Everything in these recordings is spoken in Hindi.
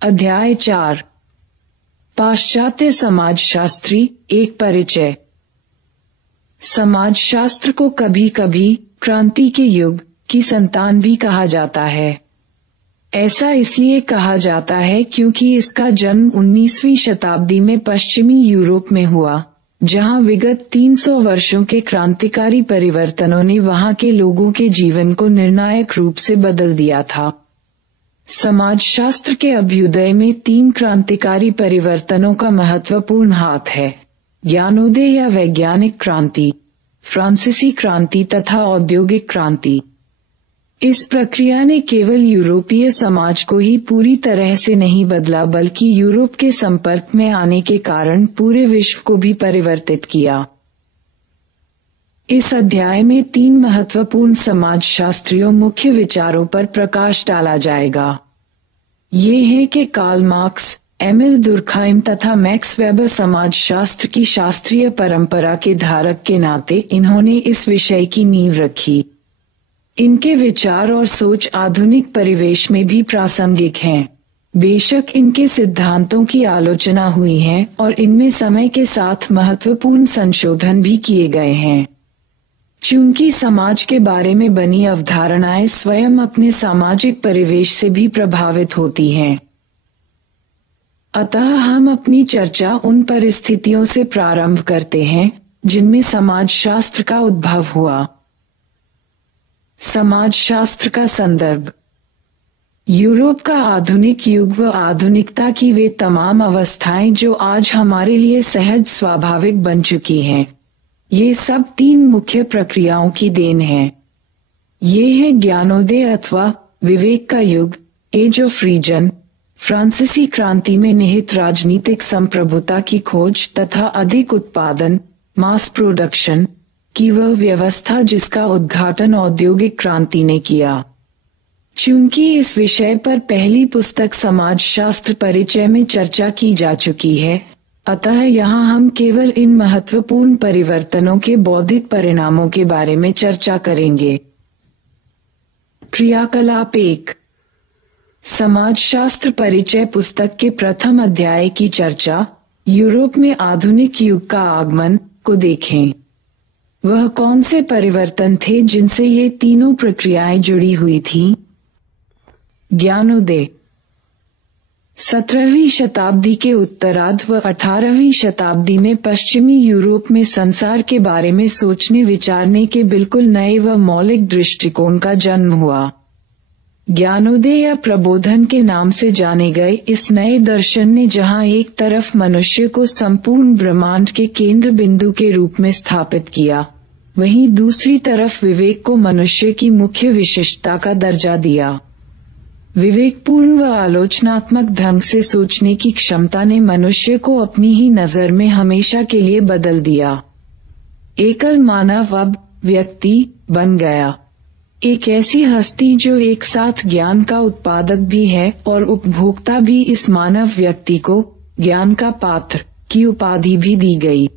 अध्याय 4 पाश्चात्य समाजशास्त्री एक परिचय। समाजशास्त्र को कभी कभी क्रांति के युग की संतान भी कहा जाता है। ऐसा इसलिए कहा जाता है क्योंकि इसका जन्म 19वीं शताब्दी में पश्चिमी यूरोप में हुआ, जहां विगत 300 वर्षों के क्रांतिकारी परिवर्तनों ने वहां के लोगों के जीवन को निर्णायक रूप से बदल दिया था। समाजशास्त्र के अभ्युदय में 3 क्रांतिकारी परिवर्तनों का महत्वपूर्ण हाथ है: ज्ञानोदय या वैज्ञानिक क्रांति, फ्रांसीसी क्रांति तथा औद्योगिक क्रांति। इस प्रक्रिया ने केवल यूरोपीय समाज को ही पूरी तरह से नहीं बदला, बल्कि यूरोप के संपर्क में आने के कारण पूरे विश्व को भी परिवर्तित किया। इस अध्याय में 3 महत्वपूर्ण समाजशास्त्रीय मुख्य विचारों पर प्रकाश डाला जाएगा। ये हैं कि कार्ल मार्क्स, एमिल दुर्खाइम तथा मैक्स वेबर समाजशास्त्र की शास्त्रीय परंपरा के धारक के नाते इन्होंने इस विषय की नींव रखी। इनके विचार और सोच आधुनिक परिवेश में भी प्रासंगिक हैं। बेशक इनके सिद्धांतों की आलोचना हुई है और इनमें समय के साथ महत्वपूर्ण संशोधन भी किए गए हैं। चूंकि समाज के बारे में बनी अवधारणाएं स्वयं अपने सामाजिक परिवेश से भी प्रभावित होती हैं, अतः हम अपनी चर्चा उन परिस्थितियों से प्रारंभ करते हैं जिनमें समाजशास्त्र का उद्भव हुआ। समाजशास्त्र का संदर्भ: यूरोप का आधुनिक युग व आधुनिकता की वे तमाम अवस्थाएं जो आज हमारे लिए सहज स्वाभाविक बन चुकी हैं, ये सब 3 मुख्य प्रक्रियाओं की देन है। ये है ज्ञानोदय अथवा विवेक का युग, एज ऑफ रीजन, फ्रांसीसी क्रांति में निहित राजनीतिक संप्रभुता की खोज तथा अधिक उत्पादन, मास प्रोडक्शन की वह व्यवस्था जिसका उद्घाटन औद्योगिक क्रांति ने किया। चूंकि इस विषय पर पहली पुस्तक समाजशास्त्र परिचय में चर्चा की जा चुकी है, अतः यहाँ हम केवल इन महत्वपूर्ण परिवर्तनों के बौद्धिक परिणामों के बारे में चर्चा करेंगे। क्रियाकलाप 1 समाजशास्त्र परिचय पुस्तक के प्रथम अध्याय की चर्चा, यूरोप में आधुनिक युग का आगमन, को देखें। वह कौन से परिवर्तन थे जिनसे ये तीनों प्रक्रियाएं जुड़ी हुई थीं? ज्ञानोदय 17वीं शताब्दी के उत्तरार्ध व 18वीं शताब्दी में पश्चिमी यूरोप में संसार के बारे में सोचने विचारने के बिल्कुल नए व मौलिक दृष्टिकोण का जन्म हुआ। ज्ञानोदय या प्रबोधन के नाम से जाने गए इस नए दर्शन ने जहां एक तरफ मनुष्य को संपूर्ण ब्रह्मांड के केंद्र बिंदु के रूप में स्थापित किया, वहीं दूसरी तरफ विवेक को मनुष्य की मुख्य विशिष्टता का दर्जा दिया। विवेकपूर्ण व आलोचनात्मक ढंग से सोचने की क्षमता ने मनुष्य को अपनी ही नजर में हमेशा के लिए बदल दिया। एकल मानव अब व्यक्ति बन गया, एक ऐसी हस्ती जो एक साथ ज्ञान का उत्पादक भी है और उपभोक्ता भी। इस मानव व्यक्ति को ज्ञान का पात्र की उपाधि भी दी गई।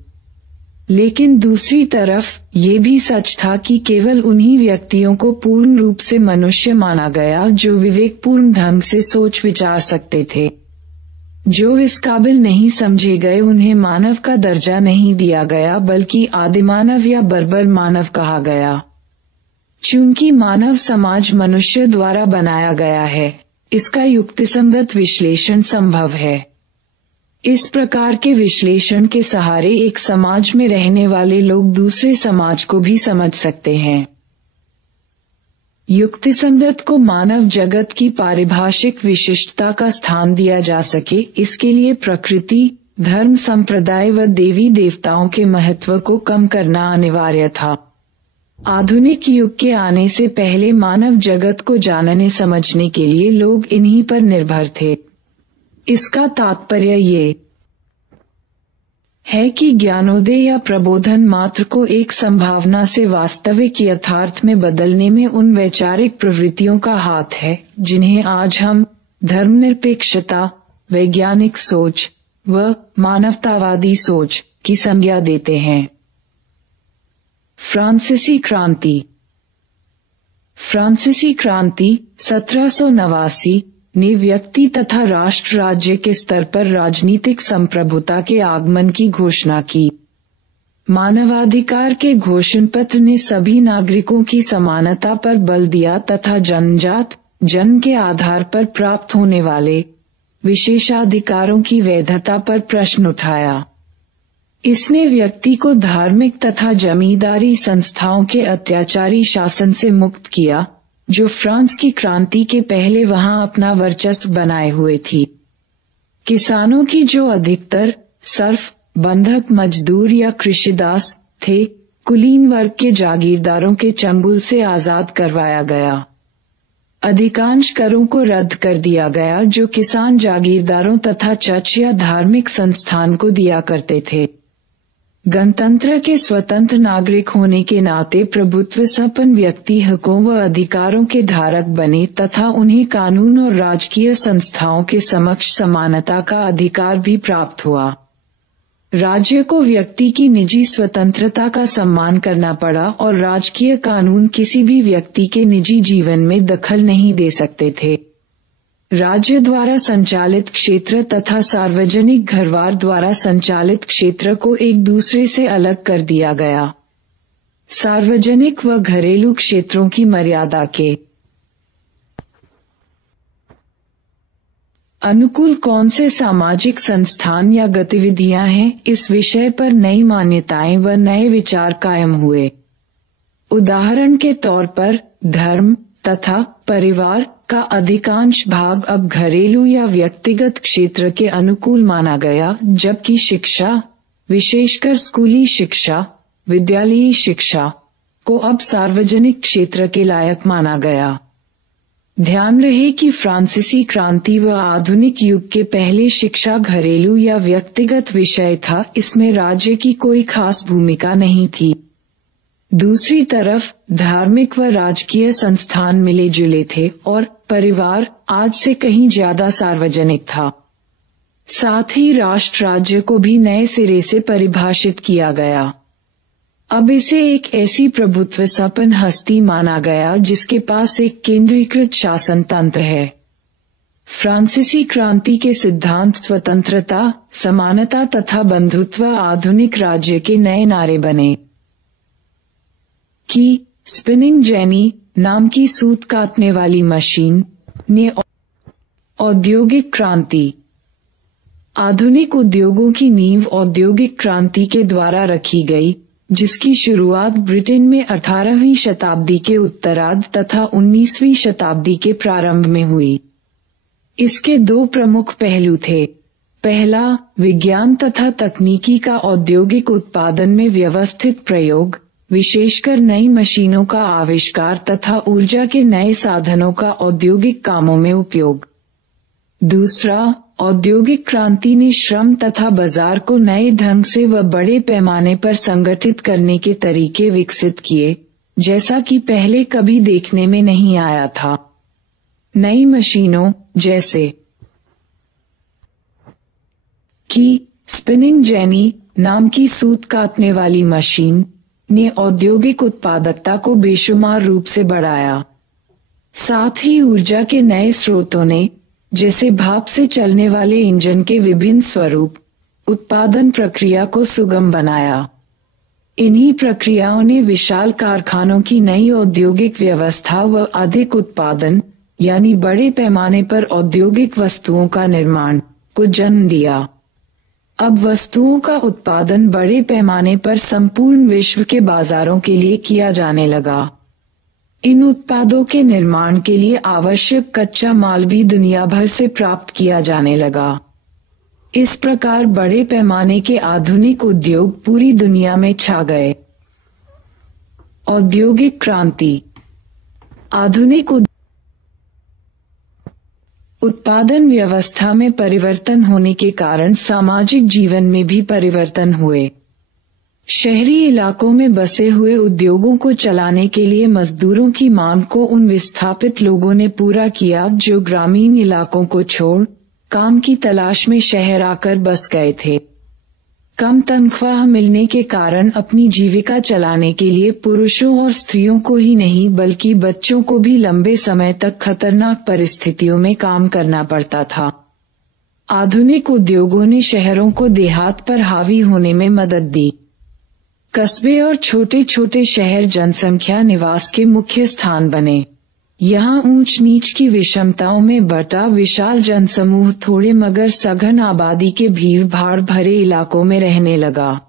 लेकिन दूसरी तरफ ये भी सच था कि केवल उन्हीं व्यक्तियों को पूर्ण रूप से मनुष्य माना गया जो विवेकपूर्ण ढंग से सोच विचार सकते थे। जो इस काबिल नहीं समझे गए उन्हें मानव का दर्जा नहीं दिया गया, बल्कि आदिमानव या बर्बर मानव कहा गया। चूंकि मानव समाज मनुष्य द्वारा बनाया गया है, इसका युक्तिसंगत विश्लेषण संभव है। इस प्रकार के विश्लेषण के सहारे एक समाज में रहने वाले लोग दूसरे समाज को भी समझ सकते हैं। युक्तिसंगत को मानव जगत की पारिभाषिक विशिष्टता का स्थान दिया जा सके, इसके लिए प्रकृति, धर्म, संप्रदाय व देवी देवताओं के महत्व को कम करना अनिवार्य था। आधुनिक युग के आने से पहले मानव जगत को जानने समझने के लिए लोग इन्हीं पर निर्भर थे। इसका तात्पर्य ये है कि ज्ञानोदय या प्रबोधन मात्र को एक संभावना से वास्तविक यथार्थ में बदलने में उन वैचारिक प्रवृत्तियों का हाथ है जिन्हें आज हम धर्मनिरपेक्षता, वैज्ञानिक सोच व मानवतावादी सोच की संज्ञा देते हैं। फ्रांसीसी क्रांति 1789 ने व्यक्ति तथा राष्ट्र राज्य के स्तर पर राजनीतिक संप्रभुता के आगमन की घोषणा की। मानवाधिकार के घोषण पत्र ने सभी नागरिकों की समानता पर बल दिया तथा जन्मजात जन्म के आधार पर प्राप्त होने वाले विशेषाधिकारों की वैधता पर प्रश्न उठाया। इसने व्यक्ति को धार्मिक तथा जमींदारी संस्थाओं के अत्याचारी शासन से मुक्त किया, जो फ्रांस की क्रांति के पहले वहां अपना वर्चस्व बनाए हुए थी। किसानों की जो अधिकतर सर्फ, बंधक मजदूर या कृषिदास थे, कुलीन वर्ग के जागीरदारों के चंगुल से आजाद करवाया गया। अधिकांश करों को रद्द कर दिया गया जो किसान जागीरदारों तथा चर्च या धार्मिक संस्थान को दिया करते थे। गणतंत्र के स्वतंत्र नागरिक होने के नाते प्रभुत्व संपन्न व्यक्ति हकों व अधिकारों के धारक बने तथा उन्हें कानून और राजकीय संस्थाओं के समक्ष समानता का अधिकार भी प्राप्त हुआ। राज्य को व्यक्ति की निजी स्वतंत्रता का सम्मान करना पड़ा और राजकीय कानून किसी भी व्यक्ति के निजी जीवन में दखल नहीं दे सकते थे। राज्य द्वारा संचालित क्षेत्र तथा सार्वजनिक घरवार द्वारा संचालित क्षेत्र को एक दूसरे से अलग कर दिया गया। सार्वजनिक व घरेलू क्षेत्रों की मर्यादा के अनुकूल कौन से सामाजिक संस्थान या गतिविधियां हैं, इस विषय पर नई मान्यताएं व नए विचार कायम हुए। उदाहरण के तौर पर धर्म तथा परिवार का अधिकांश भाग अब घरेलू या व्यक्तिगत क्षेत्र के अनुकूल माना गया, जबकि शिक्षा, विशेषकर स्कूली शिक्षा, विद्यालयी शिक्षा को अब सार्वजनिक क्षेत्र के लायक माना गया। ध्यान रहे कि फ्रांसीसी क्रांति व आधुनिक युग के पहले शिक्षा घरेलू या व्यक्तिगत विषय था, इसमें राज्य की कोई खास भूमिका नहीं थी। दूसरी तरफ धार्मिक व राजकीय संस्थान मिले जुले थे और परिवार आज से कहीं ज्यादा सार्वजनिक था। साथ ही राष्ट्र राज्य को भी नए सिरे से परिभाषित किया गया। अब इसे एक ऐसी प्रभुत्व संपन्न हस्ती माना गया जिसके पास एक केंद्रीकृत शासन तंत्र है। फ्रांसीसी क्रांति के सिद्धांत स्वतंत्रता, समानता तथा बंधुत्व आधुनिक राज्य के नए नारे बने। कि स्पिनिंग जेनी नाम की सूत काटने वाली मशीन ने औद्योगिक क्रांति। आधुनिक उद्योगों की नींव औद्योगिक क्रांति के द्वारा रखी गई, जिसकी शुरुआत ब्रिटेन में 18वीं शताब्दी के उत्तरार्ध तथा 19वीं शताब्दी के प्रारंभ में हुई। इसके दो प्रमुख पहलू थे। पहला, विज्ञान तथा तकनीकी का औद्योगिक उत्पादन में व्यवस्थित प्रयोग, विशेषकर नई मशीनों का आविष्कार तथा ऊर्जा के नए साधनों का औद्योगिक कामों में उपयोग। दूसरा, औद्योगिक क्रांति ने श्रम तथा बाजार को नए ढंग से व बड़े पैमाने पर संगठित करने के तरीके विकसित किए, जैसा कि पहले कभी देखने में नहीं आया था। नई मशीनों जैसे कि स्पिनिंग जेनी नाम की सूत काटने वाली मशीन ने औद्योगिक उत्पादकता को बेशुमार रूप से बढ़ाया। साथ ही ऊर्जा के नए स्रोतों ने, जैसे भाप से चलने वाले इंजन के विभिन्न स्वरूप, उत्पादन प्रक्रिया को सुगम बनाया। इन्हीं प्रक्रियाओं ने विशाल कारखानों की नई औद्योगिक व्यवस्था व अधिक उत्पादन यानी बड़े पैमाने पर औद्योगिक वस्तुओं का निर्माण को जन्म दिया। अब वस्तुओं का उत्पादन बड़े पैमाने पर संपूर्ण विश्व के बाजारों के लिए किया जाने लगा। इन उत्पादों के निर्माण के लिए आवश्यक कच्चा माल भी दुनिया भर से प्राप्त किया जाने लगा। इस प्रकार बड़े पैमाने के आधुनिक उद्योग पूरी दुनिया में छा गए। औद्योगिक क्रांति। आधुनिक उत्पादन व्यवस्था में परिवर्तन होने के कारण सामाजिक जीवन में भी परिवर्तन हुए। शहरी इलाकों में बसे हुए उद्योगों को चलाने के लिए मजदूरों की मांग को उन विस्थापित लोगों ने पूरा किया जो ग्रामीण इलाकों को छोड़ काम की तलाश में शहर आकर बस गए थे। कम तनख्वाह मिलने के कारण अपनी जीविका चलाने के लिए पुरुषों और स्त्रियों को ही नहीं बल्कि बच्चों को भी लंबे समय तक खतरनाक परिस्थितियों में काम करना पड़ता था। आधुनिक उद्योगों ने शहरों को देहात पर हावी होने में मदद दी। कस्बे और छोटे छोटे शहर जनसंख्या निवास के मुख्य स्थान बने। यहाँ ऊंच नीच की विषमताओं में बटा विशाल जनसमूह थोड़े मगर सघन आबादी के भीड़ भाड़ भरे इलाकों में रहने लगा।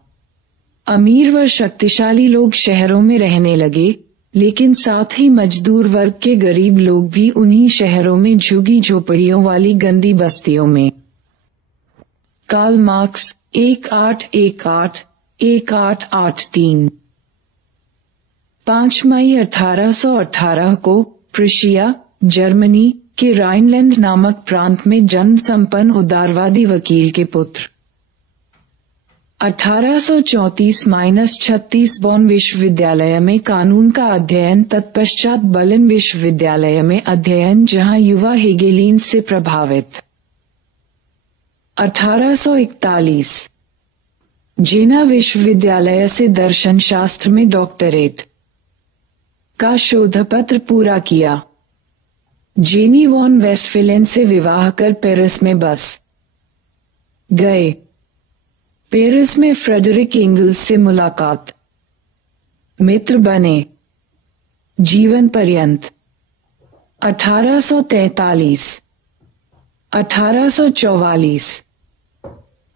अमीर व शक्तिशाली लोग शहरों में रहने लगे, लेकिन साथ ही मजदूर वर्ग के गरीब लोग भी उन्हीं शहरों में झुग्गी झोपड़ियों वाली गंदी बस्तियों में। कार्ल मार्क्स 1818-1883 5 मई 1818 को प्रुशिया, जर्मनी के राइनलैंड नामक प्रांत में जन्म संपन्न उदारवादी वकील के पुत्र। 1834-36 बॉन विश्वविद्यालय में कानून का अध्ययन, तत्पश्चात बर्लिन विश्वविद्यालय में अध्ययन जहां युवा हेगेलियन से प्रभावित। 1841 जेना विश्वविद्यालय से दर्शन शास्त्र में डॉक्टरेट का शोधपत्र पूरा किया। जेनी वॉन वेस्टफेलन से विवाह कर पेरिस में बस गए। पेरिस में फ्रेडरिक एंगल्स से मुलाकात, मित्र बने जीवन पर्यंत। 1843 1844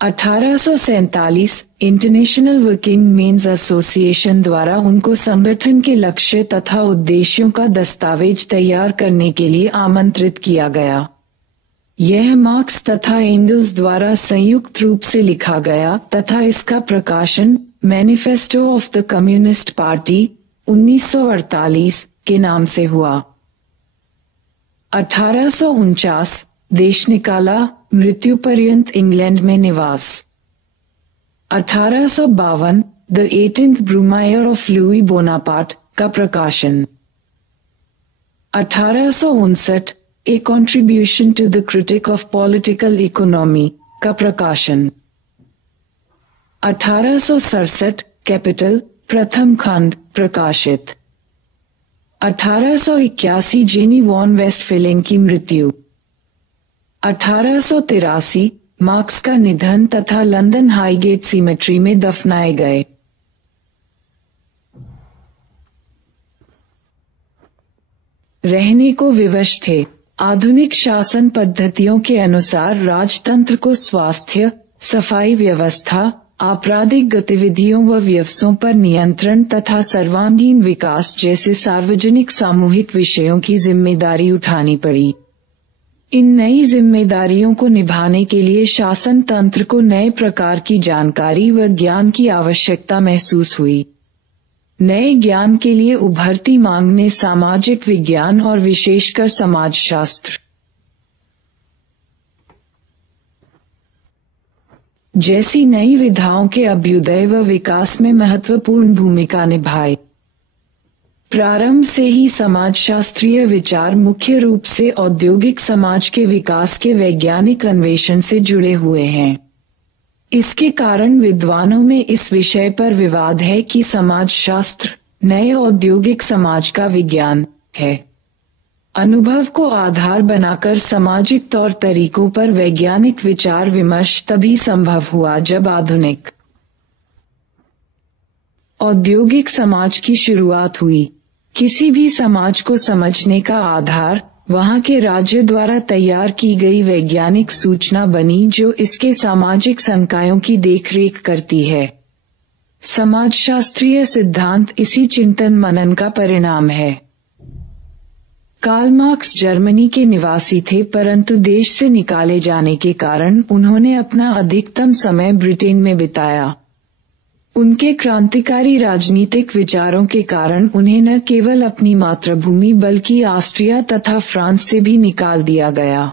1847 इंटरनेशनल वर्किंग मेंस एसोसिएशन द्वारा उनको संगठन के लक्ष्य तथा उद्देश्यों का दस्तावेज तैयार करने के लिए आमंत्रित किया गया। यह मार्क्स तथा एंगल्स द्वारा संयुक्त रूप से लिखा गया तथा इसका प्रकाशन manifesto of the communist party 1948 के नाम से हुआ। 1849 देश निकाला, मृत्यु पर्यंत इंग्लैंड में निवास। 1852 the 18th Brumaire of Louis Bonaparte का प्रकाशन। 1859 a contribution to the critique of political economy का प्रकाशन। 1867 कैपिटल प्रथम खंड प्रकाशित। 1881 जेनी वॉन वेस्टफेलन की मृत्यु। 1883 मार्क्स का निधन तथा लंदन हाईगेट सीमेट्री में दफनाए गए। रहने को विवश थे। आधुनिक शासन पद्धतियों के अनुसार राजतंत्र को स्वास्थ्य, सफाई व्यवस्था, आपराधिक गतिविधियों व व्यवसायों पर नियंत्रण तथा सर्वांगीण विकास जैसे सार्वजनिक सामूहिक विषयों की जिम्मेदारी उठानी पड़ी। इन नई जिम्मेदारियों को निभाने के लिए शासन तंत्र को नए प्रकार की जानकारी व ज्ञान की आवश्यकता महसूस हुई। नए ज्ञान के लिए उभरती मांग ने सामाजिक विज्ञान और विशेषकर समाजशास्त्र जैसी नई विधाओं के अभ्युदय व विकास में महत्वपूर्ण भूमिका निभाई। प्रारंभ से ही समाजशास्त्रीय विचार मुख्य रूप से औद्योगिक समाज के विकास के वैज्ञानिक अन्वेषण से जुड़े हुए हैं। इसके कारण विद्वानों में इस विषय पर विवाद है कि समाजशास्त्र नए औद्योगिक समाज का विज्ञान है। अनुभव को आधार बनाकर सामाजिक तौर तरीकों पर वैज्ञानिक विचार विमर्श तभी संभव हुआ जब आधुनिक औद्योगिक समाज की शुरुआत हुई। किसी भी समाज को समझने का आधार वहां के राज्य द्वारा तैयार की गई वैज्ञानिक सूचना बनी जो इसके सामाजिक संकायों की देखरेख करती है। समाजशास्त्रीय सिद्धांत इसी चिंतन मनन का परिणाम है। कार्ल मार्क्स जर्मनी के निवासी थे, परंतु देश से निकाले जाने के कारण उन्होंने अपना अधिकतम समय ब्रिटेन में बिताया। उनके क्रांतिकारी राजनीतिक विचारों के कारण उन्हें न केवल अपनी मातृभूमि बल्कि ऑस्ट्रिया तथा फ्रांस से भी निकाल दिया गया।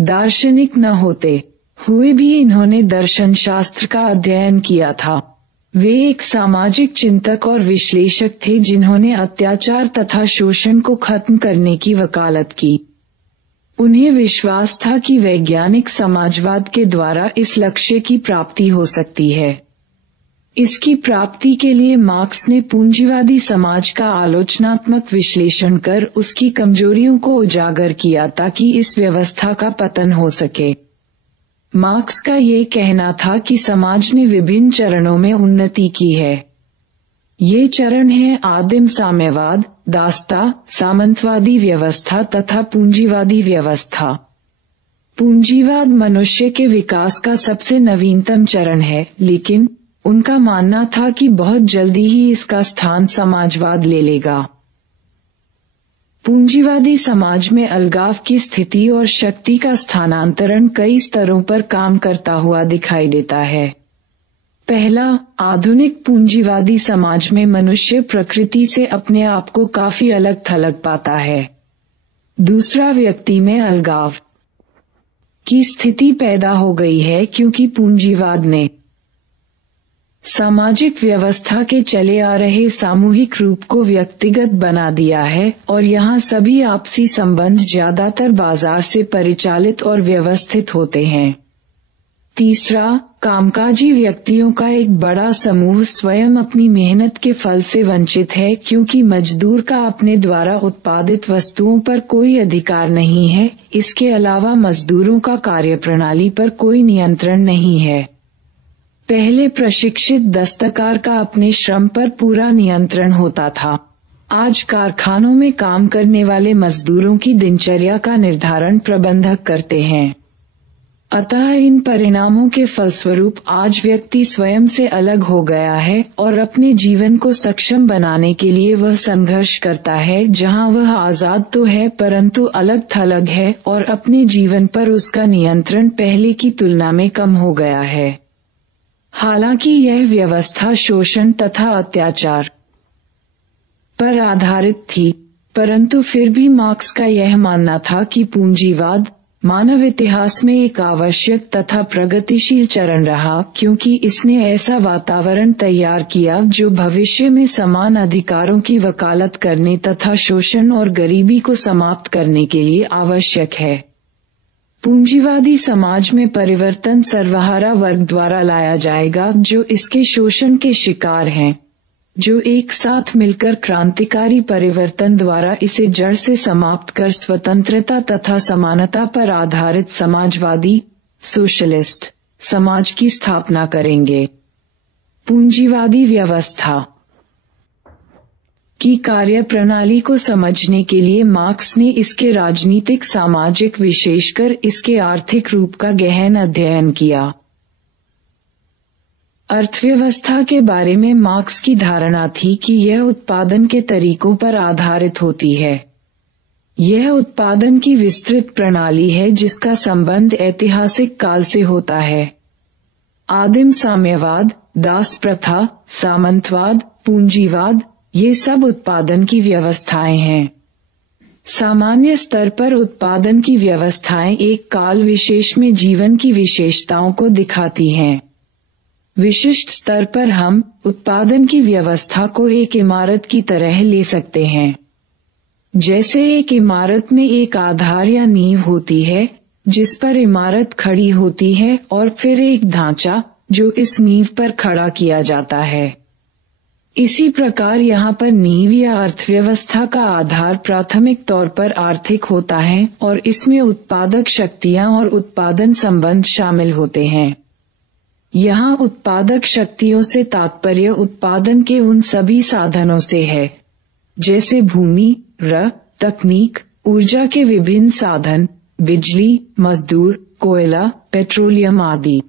दार्शनिक न होते हुए भी इन्होंने दर्शन शास्त्र का अध्ययन किया था। वे एक सामाजिक चिंतक और विश्लेषक थे जिन्होंने अत्याचार तथा शोषण को खत्म करने की वकालत की। उन्हें विश्वास था कि वैज्ञानिक समाजवाद के द्वारा इस लक्ष्य की प्राप्ति हो सकती है। इसकी प्राप्ति के लिए मार्क्स ने पूंजीवादी समाज का आलोचनात्मक विश्लेषण कर उसकी कमजोरियों को उजागर किया ताकि इस व्यवस्था का पतन हो सके। मार्क्स का ये कहना था कि समाज ने विभिन्न चरणों में उन्नति की है। ये चरण है आदिम साम्यवाद, दासता, सामंतवादी व्यवस्था तथा पूंजीवादी व्यवस्था। पूंजीवाद मनुष्य के विकास का सबसे नवीनतम चरण है, लेकिन उनका मानना था कि बहुत जल्दी ही इसका स्थान समाजवाद ले लेगा। पूंजीवादी समाज में अलगाव की स्थिति और शक्ति का स्थानांतरण कई स्तरों पर काम करता हुआ दिखाई देता है। पहला, आधुनिक पूंजीवादी समाज में मनुष्य प्रकृति से अपने आप को काफी अलग थलग पाता है। दूसरा, व्यक्ति में अलगाव की स्थिति पैदा हो गई है क्योंकि पूंजीवाद ने सामाजिक व्यवस्था के चले आ रहे सामूहिक रूप को व्यक्तिगत बना दिया है और यहाँ सभी आपसी संबंध ज्यादातर बाजार से परिचालित और व्यवस्थित होते हैं। तीसरा, कामकाजी व्यक्तियों का एक बड़ा समूह स्वयं अपनी मेहनत के फल से वंचित है क्योंकि मजदूर का अपने द्वारा उत्पादित वस्तुओं पर कोई अधिकार नहीं है। इसके अलावा मजदूरों का कार्यप्रणाली पर कोई नियंत्रण नहीं है। पहले प्रशिक्षित दस्तकार का अपने श्रम पर पूरा नियंत्रण होता था। आज कारखानों में काम करने वाले मजदूरों की दिनचर्या का निर्धारण प्रबंधक करते हैं। अतः इन परिणामों के फलस्वरूप आज व्यक्ति स्वयं से अलग हो गया है और अपने जीवन को सक्षम बनाने के लिए वह संघर्ष करता है, जहां वह आजाद तो है परंतु अलग थलग है और अपने जीवन पर उसका नियंत्रण पहले की तुलना में कम हो गया है। हालांकि यह व्यवस्था शोषण तथा अत्याचार पर आधारित थी, परंतु फिर भी मार्क्स का यह मानना था कि पूंजीवाद मानव इतिहास में एक आवश्यक तथा प्रगतिशील चरण रहा क्योंकि इसने ऐसा वातावरण तैयार किया जो भविष्य में समान अधिकारों की वकालत करने तथा शोषण और गरीबी को समाप्त करने के लिए आवश्यक है। पूंजीवादी समाज में परिवर्तन सर्वहारा वर्ग द्वारा लाया जाएगा जो इसके शोषण के शिकार हैं, जो एक साथ मिलकर क्रांतिकारी परिवर्तन द्वारा इसे जड़ से समाप्त कर स्वतंत्रता तथा समानता पर आधारित समाजवादी सोशलिस्ट समाज की स्थापना करेंगे। पूंजीवादी व्यवस्था की कार्यप्रणाली को समझने के लिए मार्क्स ने इसके राजनीतिक, सामाजिक, विशेषकर इसके आर्थिक रूप का गहन अध्ययन किया। अर्थव्यवस्था के बारे में मार्क्स की धारणा थी कि यह उत्पादन के तरीकों पर आधारित होती है। यह उत्पादन की विस्तृत प्रणाली है जिसका संबंध ऐतिहासिक काल से होता है। आदिम साम्यवाद, दास प्रथा, सामंतवाद, पूंजीवाद, ये सब उत्पादन की व्यवस्थाएं हैं। सामान्य स्तर पर उत्पादन की व्यवस्थाएं एक काल विशेष में जीवन की विशेषताओं को दिखाती हैं। विशिष्ट स्तर पर हम उत्पादन की व्यवस्था को एक इमारत की तरह ले सकते हैं। जैसे एक इमारत में एक आधार या नींव होती है जिस पर इमारत खड़ी होती है और फिर एक ढांचा जो इस नींव पर खड़ा किया जाता है। इसी प्रकार यहाँ पर नींव या अर्थव्यवस्था का आधार प्राथमिक तौर पर आर्थिक होता है और इसमें उत्पादक शक्तियाँ और उत्पादन संबंध शामिल होते हैं। यहाँ उत्पादक शक्तियों से तात्पर्य उत्पादन के उन सभी साधनों से है, जैसे भूमि, तकनीक, ऊर्जा के विभिन्न साधन, बिजली, मजदूर, कोयला, पेट्रोलियम आदि।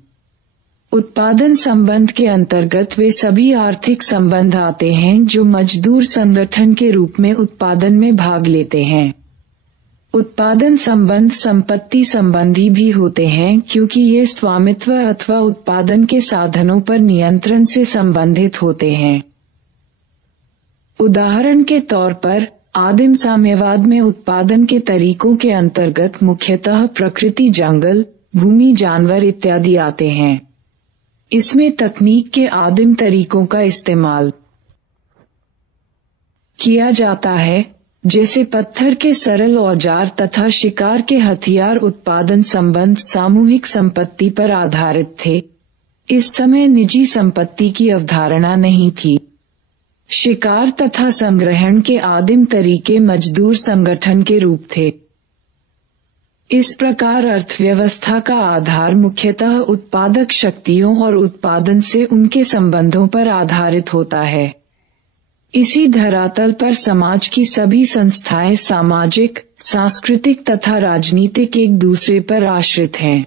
उत्पादन संबंध के अंतर्गत वे सभी आर्थिक संबंध आते हैं जो मजदूर संगठन के रूप में उत्पादन में भाग लेते हैं। उत्पादन संबंध संपत्ति संबंधी भी होते हैं क्योंकि ये स्वामित्व अथवा उत्पादन के साधनों पर नियंत्रण से संबंधित होते हैं। उदाहरण के तौर पर आदिम साम्यवाद में उत्पादन के तरीकों के अंतर्गत मुख्यतः प्रकृति, जंगल, भूमि, जानवर इत्यादि आते हैं। इसमें तकनीक के आदिम तरीकों का इस्तेमाल किया जाता है, जैसे पत्थर के सरल औजार तथा शिकार के हथियार उत्पादन संबंध सामूहिक संपत्ति पर आधारित थे। इस समय निजी संपत्ति की अवधारणा नहीं थी। शिकार तथा संग्रहण के आदिम तरीके मजदूर संगठन के रूप थे। इस प्रकार अर्थव्यवस्था का आधार मुख्यतः उत्पादक शक्तियों और उत्पादन से उनके संबंधों पर आधारित होता है। इसी धरातल पर समाज की सभी संस्थाएं सामाजिक, सांस्कृतिक तथा राजनीतिक एक दूसरे पर आश्रित हैं।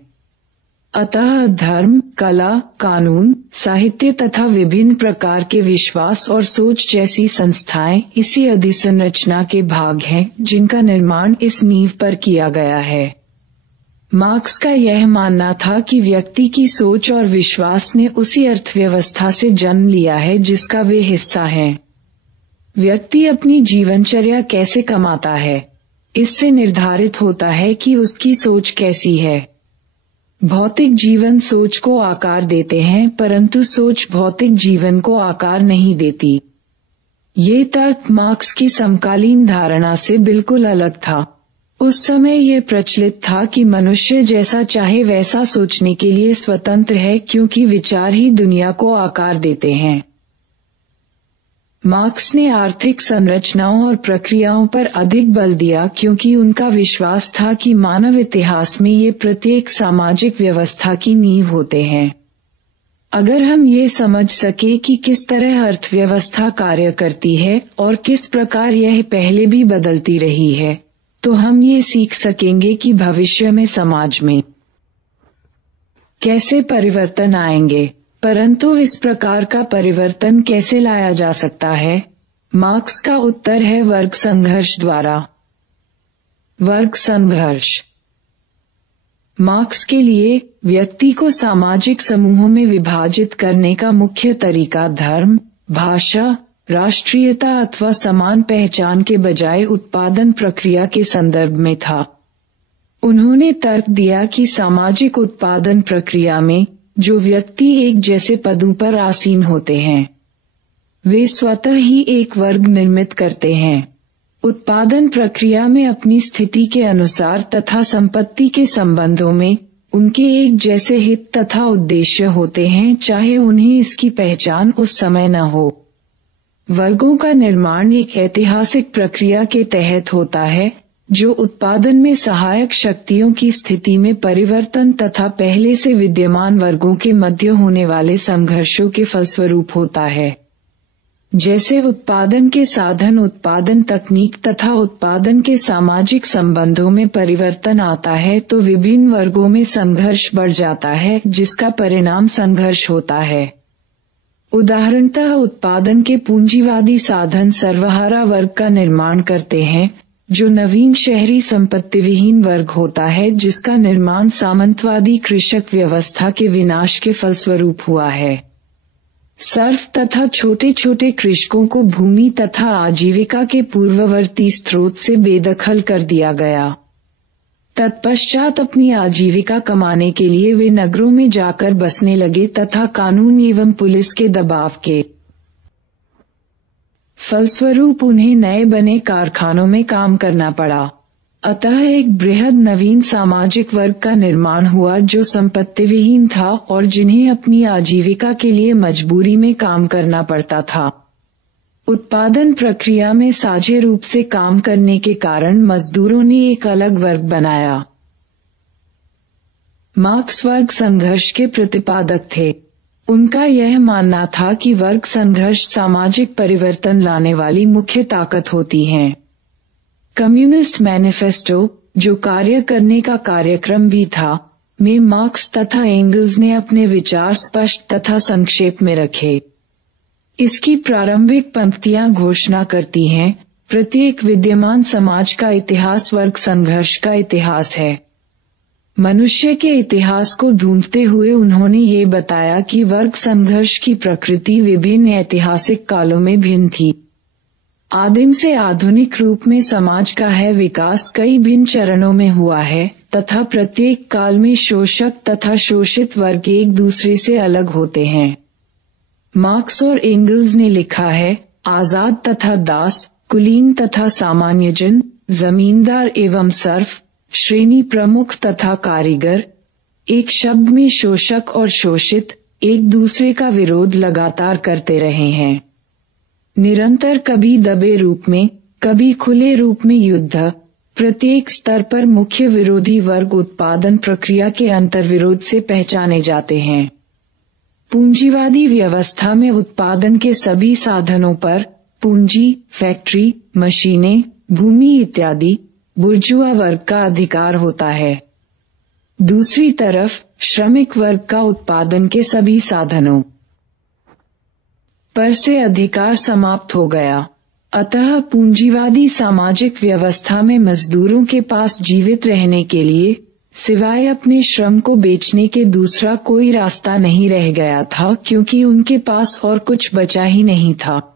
अतः धर्म, कला, कानून, साहित्य तथा विभिन्न प्रकार के विश्वास और सोच जैसी संस्थाएं इसी अधिसंरचना के भाग हैं जिनका निर्माण इस नींव पर किया गया है। मार्क्स का यह मानना था कि व्यक्ति की सोच और विश्वास ने उसी अर्थव्यवस्था से जन्म लिया है जिसका वे हिस्सा हैं। व्यक्ति अपनी जीवनचर्या कैसे कमाता है, इससे निर्धारित होता है कि उसकी सोच कैसी है। भौतिक जीवन सोच को आकार देते हैं, परंतु सोच भौतिक जीवन को आकार नहीं देती। ये तर्क मार्क्स की समकालीन धारणा से बिल्कुल अलग था। उस समय यह प्रचलित था कि मनुष्य जैसा चाहे वैसा सोचने के लिए स्वतंत्र है, क्योंकि विचार ही दुनिया को आकार देते हैं। मार्क्स ने आर्थिक संरचनाओं और प्रक्रियाओं पर अधिक बल दिया, क्योंकि उनका विश्वास था कि मानव इतिहास में ये प्रत्येक सामाजिक व्यवस्था की नींव होते हैं। अगर हम ये समझ सके कि किस तरह अर्थव्यवस्था कार्य करती है और किस प्रकार यह पहले भी बदलती रही है, तो हम ये सीख सकेंगे कि भविष्य में समाज में कैसे परिवर्तन आएंगे। परंतु इस प्रकार का परिवर्तन कैसे लाया जा सकता है? मार्क्स का उत्तर है वर्ग संघर्ष द्वारा। वर्ग संघर्ष। मार्क्स के लिए व्यक्ति को सामाजिक समूहों में विभाजित करने का मुख्य तरीका धर्म, भाषा, राष्ट्रीयता अथवा समान पहचान के बजाय उत्पादन प्रक्रिया के संदर्भ में था। उन्होंने तर्क दिया कि सामाजिक उत्पादन प्रक्रिया में जो व्यक्ति एक जैसे पदों पर आसीन होते हैं, वे स्वतः ही एक वर्ग निर्मित करते हैं। उत्पादन प्रक्रिया में अपनी स्थिति के अनुसार तथा संपत्ति के संबंधों में उनके एक जैसे हित तथा उद्देश्य होते हैं, चाहे उन्हें इसकी पहचान उस समय न हो। वर्गों का निर्माण एक ऐतिहासिक प्रक्रिया के तहत होता है, जो उत्पादन में सहायक शक्तियों की स्थिति में परिवर्तन तथा पहले से विद्यमान वर्गों के मध्य होने वाले संघर्षों के फलस्वरूप होता है। जैसे उत्पादन के साधन, उत्पादन तकनीक तथा उत्पादन के सामाजिक संबंधों में परिवर्तन आता है, तो विभिन्न वर्गों में संघर्ष बढ़ जाता है, जिसका परिणाम संघर्ष होता है। उदाहरणतः उत्पादन के पूंजीवादी साधन सर्वहारा वर्ग का निर्माण करते हैं, जो नवीन शहरी संपत्ति विहीन वर्ग होता है, जिसका निर्माण सामंतवादी कृषक व्यवस्था के विनाश के फलस्वरूप हुआ है। सर्फ तथा छोटे छोटे कृषकों को भूमि तथा आजीविका के पूर्ववर्ती स्रोत से बेदखल कर दिया गया। तत्पश्चात अपनी आजीविका कमाने के लिए वे नगरों में जाकर बसने लगे तथा कानून एवं पुलिस के दबाव के फलस्वरूप उन्हें नए बने कारखानों में काम करना पड़ा। अतः एक बृहद नवीन सामाजिक वर्ग का निर्माण हुआ, जो संपत्ति विहीन था और जिन्हें अपनी आजीविका के लिए मजबूरी में काम करना पड़ता था। उत्पादन प्रक्रिया में साझे रूप से काम करने के कारण मजदूरों ने एक अलग वर्ग बनाया। मार्क्स वर्ग संघर्ष के प्रतिपादक थे। उनका यह मानना था कि वर्ग संघर्ष सामाजिक परिवर्तन लाने वाली मुख्य ताकत होती हैं। कम्युनिस्ट मैनिफेस्टो, जो कार्य करने का कार्यक्रम भी था, में मार्क्स तथा एंगल्स ने अपने विचार स्पष्ट तथा संक्षेप में रखे। इसकी प्रारंभिक पंक्तियां घोषणा करती हैं, प्रत्येक विद्यमान समाज का इतिहास वर्ग संघर्ष का इतिहास है। मनुष्य के इतिहास को ढूंढते हुए उन्होंने ये बताया कि वर्ग संघर्ष की प्रकृति विभिन्न ऐतिहासिक कालों में भिन्न थी। आदिम से आधुनिक रूप में समाज का है विकास कई भिन्न चरणों में हुआ है तथा प्रत्येक काल में शोषक तथा शोषित वर्ग एक दूसरे से अलग होते हैं। मार्क्स और एंगल्स ने लिखा है, आजाद तथा दास, कुलीन तथा सामान्यजन, जमींदार एवं सर्फ, श्रेणी प्रमुख तथा कारीगर, एक शब्द में शोषक और शोषित, एक दूसरे का विरोध लगातार करते रहे हैं। निरंतर कभी दबे रूप में, कभी खुले रूप में युद्ध, प्रत्येक स्तर पर मुख्य विरोधी वर्ग उत्पादन प्रक्रिया के अंतर्विरोध से पहचाने जाते हैं। पूंजीवादी व्यवस्था में उत्पादन के सभी साधनों पर पूंजी, फैक्ट्री, मशीनें, भूमि इत्यादि बुर्जुआ वर्ग का अधिकार होता है। दूसरी तरफ श्रमिक वर्ग का उत्पादन के सभी साधनों पर से अधिकार समाप्त हो गया। अतः पूंजीवादी सामाजिक व्यवस्था में मजदूरों के पास जीवित रहने के लिए सिवाय अपने श्रम को बेचने के दूसरा कोई रास्ता नहीं रह गया था, क्योंकि उनके पास और कुछ बचा ही नहीं था।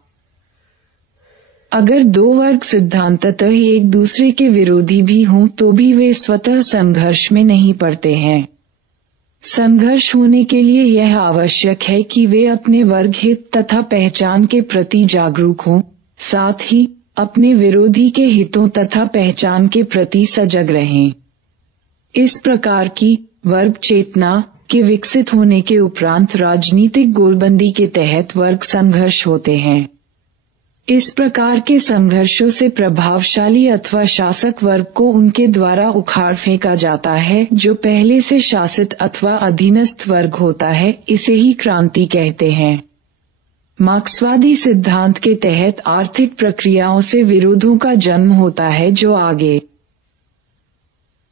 अगर दो वर्ग सिद्धांततः एक दूसरे के विरोधी भी हों तो भी वे स्वतः संघर्ष में नहीं पड़ते हैं। संघर्ष होने के लिए यह आवश्यक है कि वे अपने वर्ग हित तथा पहचान के प्रति जागरूक हों, साथ ही अपने विरोधी के हितों तथा पहचान के प्रति सजग रहें। इस प्रकार की वर्ग चेतना के विकसित होने के उपरांत राजनीतिक गोलबंदी के तहत वर्ग संघर्ष होते हैं। इस प्रकार के संघर्षों से प्रभावशाली अथवा शासक वर्ग को उनके द्वारा उखाड़ फेंका जाता है जो पहले से शासित अथवा अधीनस्थ वर्ग होता है। इसे ही क्रांति कहते हैं। मार्क्सवादी सिद्धांत के तहत आर्थिक प्रक्रियाओं से विरोधों का जन्म होता है जो आगे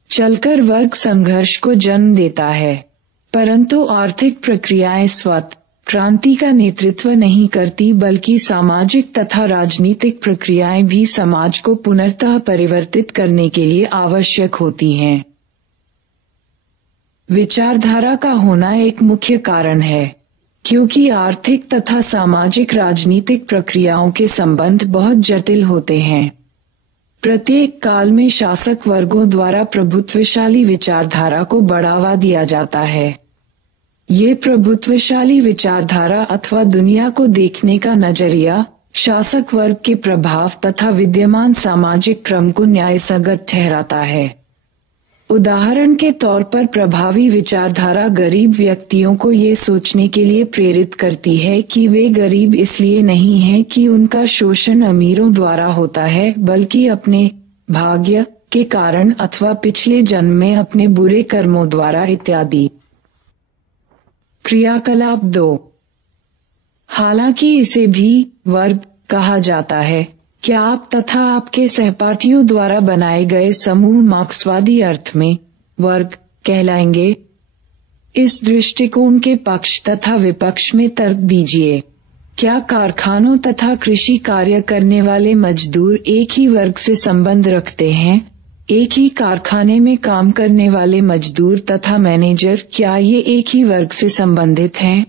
चलकर वर्ग संघर्ष को जन्म देता है, परंतु आर्थिक प्रक्रियाएं स्वतः क्रांति का नेतृत्व नहीं करती, बल्कि सामाजिक तथा राजनीतिक प्रक्रियाएं भी समाज को पुनर्तः परिवर्तित करने के लिए आवश्यक होती हैं। विचारधारा का होना एक मुख्य कारण है, क्योंकि आर्थिक तथा सामाजिक राजनीतिक प्रक्रियाओं के संबंध बहुत जटिल होते हैं। प्रत्येक काल में शासक वर्गों द्वारा प्रभुत्वशाली विचारधारा को बढ़ावा दिया जाता है। ये प्रभुत्वशाली विचारधारा अथवा दुनिया को देखने का नजरिया शासक वर्ग के प्रभाव तथा विद्यमान सामाजिक क्रम को न्यायसंगत ठहराता है। उदाहरण के तौर पर प्रभावी विचारधारा गरीब व्यक्तियों को ये सोचने के लिए प्रेरित करती है कि वे गरीब इसलिए नहीं हैं कि उनका शोषण अमीरों द्वारा होता है, बल्कि अपने भाग्य के कारण अथवा पिछले जन्म में अपने बुरे कर्मों द्वारा इत्यादि। क्रियाकलाप 2। हालांकि इसे भी वर्ग कहा जाता है, क्या आप तथा आपके सहपाठियों द्वारा बनाए गए समूह मार्क्सवादी अर्थ में वर्ग कहलाएंगे? इस दृष्टिकोण के पक्ष तथा विपक्ष में तर्क दीजिए। क्या कारखानों तथा कृषि कार्य करने वाले मजदूर एक ही वर्ग से संबंध रखते हैं? एक ही कारखाने में काम करने वाले मजदूर तथा मैनेजर, क्या ये एक ही वर्ग से संबंधित हैं?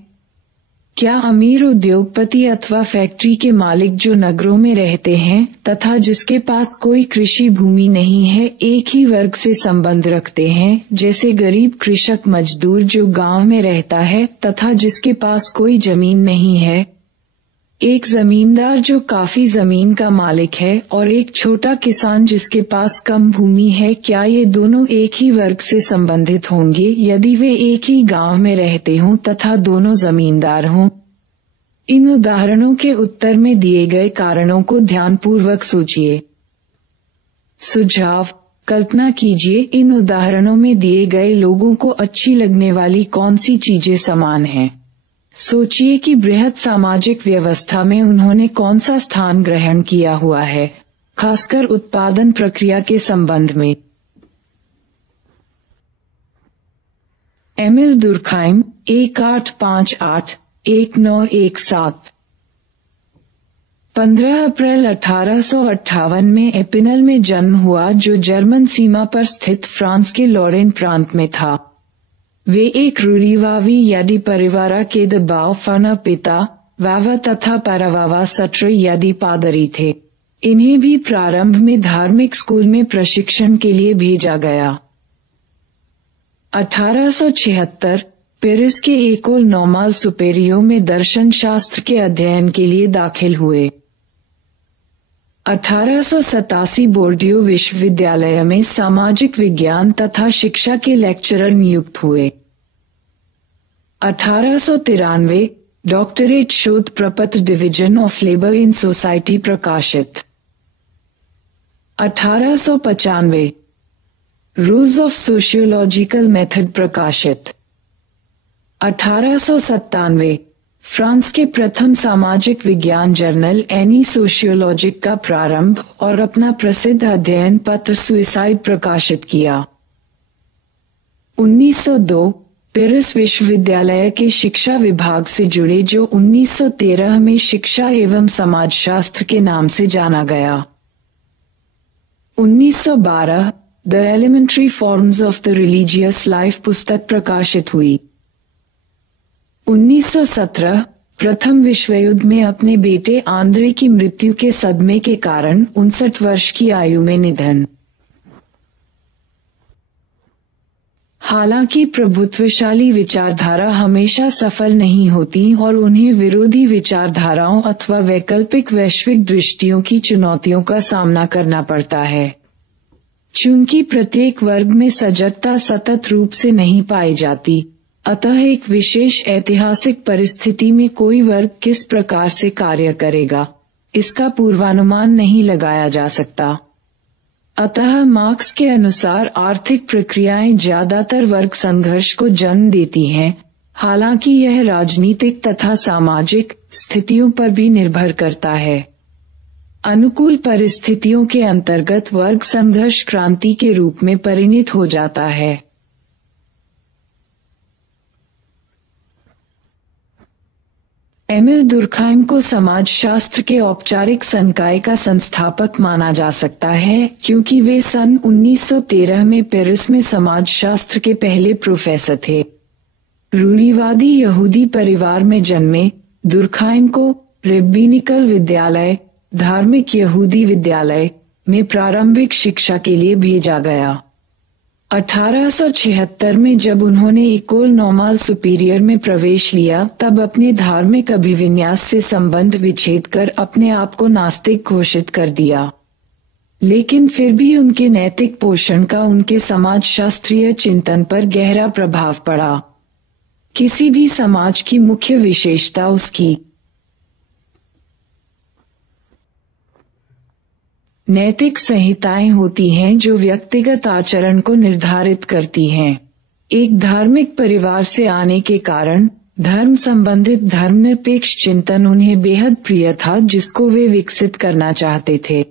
क्या अमीर उद्योगपति अथवा फैक्ट्री के मालिक जो नगरों में रहते हैं तथा जिसके पास कोई कृषि भूमि नहीं है, एक ही वर्ग से संबंध रखते हैं, जैसे गरीब कृषक मजदूर जो गांव में रहता है तथा जिसके पास कोई जमीन नहीं है? एक जमींदार जो काफी जमीन का मालिक है और एक छोटा किसान जिसके पास कम भूमि है, क्या ये दोनों एक ही वर्ग से संबंधित होंगे यदि वे एक ही गांव में रहते हों तथा दोनों जमींदार हों? इन उदाहरणों के उत्तर में दिए गए कारणों को ध्यानपूर्वक सोचिए। सुझाव: कल्पना कीजिए इन उदाहरणों में दिए गए लोगों को अच्छी लगने वाली कौन सी चीजें समान हैं। सोचिए कि बृहत सामाजिक व्यवस्था में उन्होंने कौन सा स्थान ग्रहण किया हुआ है, खासकर उत्पादन प्रक्रिया के संबंध में। एमिल दुर्खाइम 1858-1917 15 अप्रैल 1858 में एपिनल में जन्म हुआ, जो जर्मन सीमा पर स्थित फ्रांस के लॉरेन प्रांत में था। वे एक रूढ़िवादी यदि परिवार के दबाव फना पिता वावा तथा परवावा सत्र यदि पादरी थे। इन्हें भी प्रारंभ में धार्मिक स्कूल में प्रशिक्षण के लिए भेजा गया। 1876 पेरिस के एकोल नॉर्माल सुपेरियो में दर्शन शास्त्र के अध्ययन के लिए दाखिल हुए। 1887 बोर्डियो विश्वविद्यालय में सामाजिक विज्ञान तथा शिक्षा के लेक्चरर नियुक्त हुए। 1893 डॉक्टरेट शोध प्रपत्र division of labour in society प्रकाशित। 1895 रूल्स ऑफ सोशियोलॉजिकल मेथड प्रकाशित। 1897 फ्रांस के प्रथम सामाजिक विज्ञान जर्नल एनी सोशियोलॉजिक का प्रारंभ और अपना प्रसिद्ध अध्ययन पत्र सुइसाइड प्रकाशित किया। 1902 पेरिस विश्वविद्यालय के शिक्षा विभाग से जुड़े, जो 1913 में शिक्षा एवं समाजशास्त्र के नाम से जाना गया। 1912 the elementary forms of the religious life पुस्तक प्रकाशित हुई। 1917 प्रथम विश्व युद्ध में अपने बेटे आंद्रे की मृत्यु के सदमे के कारण 59 वर्ष की आयु में निधन। हालांकि प्रभुत्वशाली विचारधारा हमेशा सफल नहीं होती और उन्हें विरोधी विचारधाराओं अथवा वैकल्पिक वैश्विक दृष्टियों की चुनौतियों का सामना करना पड़ता है। चूंकि प्रत्येक वर्ग में सजगता सतत रूप से नहीं पाई जाती, अतः एक विशेष ऐतिहासिक परिस्थिति में कोई वर्ग किस प्रकार से कार्य करेगा, इसका पूर्वानुमान नहीं लगाया जा सकता। अतः मार्क्स के अनुसार आर्थिक प्रक्रियाएं ज्यादातर वर्ग संघर्ष को जन्म देती हैं, हालांकि यह राजनीतिक तथा सामाजिक स्थितियों पर भी निर्भर करता है। अनुकूल परिस्थितियों के अंतर्गत वर्ग संघर्ष क्रांति के रूप में परिणत हो जाता है। एमिल दुर्खाइम को समाजशास्त्र के औपचारिक संकाय का संस्थापक माना जा सकता है, क्योंकि वे सन 1913 में पेरिस में समाजशास्त्र के पहले प्रोफेसर थे। रूढ़िवादी यहूदी परिवार में जन्मे दुर्खाइम को रेब्बिनिकल विद्यालय, धार्मिक यहूदी विद्यालय में प्रारंभिक शिक्षा के लिए भेजा गया। 1876 में जब उन्होंने इकोल नॉर्माल सुपीरियर में प्रवेश लिया, तब अपने धार्मिक अभिविन्यास से संबंध विच्छेद कर अपने आप को नास्तिक घोषित कर दिया। लेकिन फिर भी उनके नैतिक पोषण का उनके समाजशास्त्रीय चिंतन पर गहरा प्रभाव पड़ा। किसी भी समाज की मुख्य विशेषता उसकी नैतिक संहिताएं होती हैं, जो व्यक्तिगत आचरण को निर्धारित करती हैं। एक धार्मिक परिवार से आने के कारण धर्म संबंधित धर्मनिरपेक्ष चिंतन उन्हें बेहद प्रिय था, जिसको वे विकसित करना चाहते थे।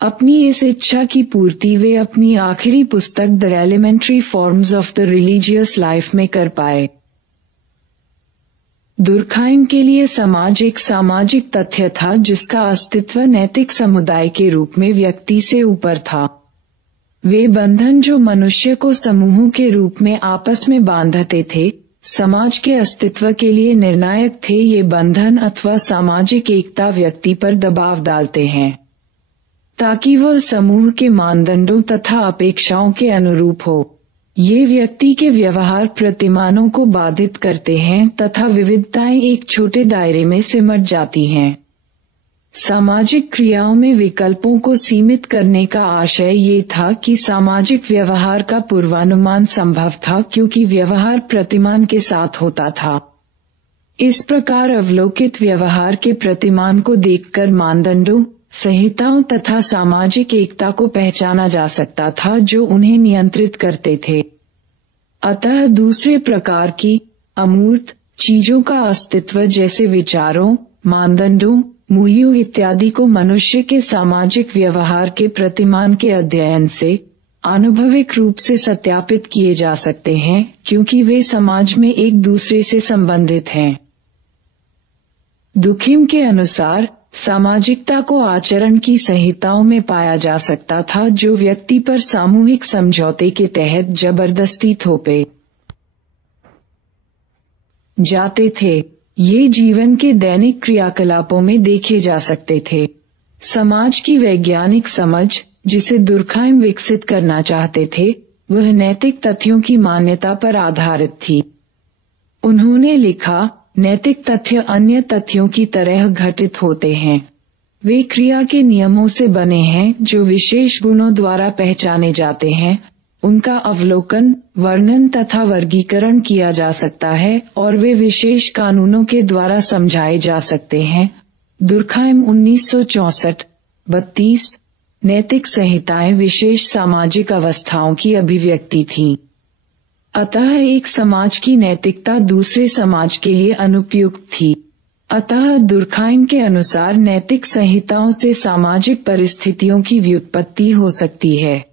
अपनी इस इच्छा की पूर्ति वे अपनी आखिरी पुस्तक the elementary forms of the religious life में कर पाए। दुर्खाइम के लिए समाज एक सामाजिक तथ्य था, जिसका अस्तित्व नैतिक समुदाय के रूप में व्यक्ति से ऊपर था। वे बंधन जो मनुष्य को समूहों के रूप में आपस में बांधते थे, समाज के अस्तित्व के लिए निर्णायक थे। ये बंधन अथवा सामाजिक एकता व्यक्ति पर दबाव डालते हैं, ताकि वह समूह के मानदंडों तथा अपेक्षाओं के अनुरूप हो। ये व्यक्ति के व्यवहार प्रतिमानों को बाधित करते हैं तथा विविधताएं एक छोटे दायरे में सिमट जाती हैं। सामाजिक क्रियाओं में विकल्पों को सीमित करने का आशय ये था कि सामाजिक व्यवहार का पूर्वानुमान संभव था, क्योंकि व्यवहार प्रतिमान के साथ होता था। इस प्रकार अवलोकित व्यवहार के प्रतिमान को देखकर मानदंडों, संहिताओं तथा सामाजिक एकता को पहचाना जा सकता था, जो उन्हें नियंत्रित करते थे। अतः दूसरे प्रकार की अमूर्त चीजों का अस्तित्व, जैसे विचारों, मानदंडों, मूल्यों इत्यादि को मनुष्य के सामाजिक व्यवहार के प्रतिमान के अध्ययन से आनुभविक रूप से सत्यापित किए जा सकते हैं, क्योंकि वे समाज में एक दूसरे से संबंधित हैं। दुर्खाइम के अनुसार सामाजिकता को आचरण की संहिताओं में पाया जा सकता था, जो व्यक्ति पर सामूहिक समझौते के तहत जबरदस्ती थोपे जाते थे। ये जीवन के दैनिक क्रियाकलापों में देखे जा सकते थे। समाज की वैज्ञानिक समझ, जिसे दुर्खाइम विकसित करना चाहते थे, वह नैतिक तथ्यों की मान्यता पर आधारित थी। उन्होंने लिखा, नैतिक तथ्य अन्य तथ्यों की तरह घटित होते हैं। वे क्रिया के नियमों से बने हैं जो विशेष गुणों द्वारा पहचाने जाते हैं। उनका अवलोकन, वर्णन तथा वर्गीकरण किया जा सकता है और वे विशेष कानूनों के द्वारा समझाए जा सकते हैं। दुर्खाइम 1964, 32। नैतिक संहिताएं विशेष सामाजिक अवस्थाओं की अभिव्यक्ति थीं। अतः एक समाज की नैतिकता दूसरे समाज के लिए अनुपयुक्त थी। अतः दुर्खाइम के अनुसार नैतिक संहिताओं से सामाजिक परिस्थितियों की व्युत्पत्ति हो सकती है।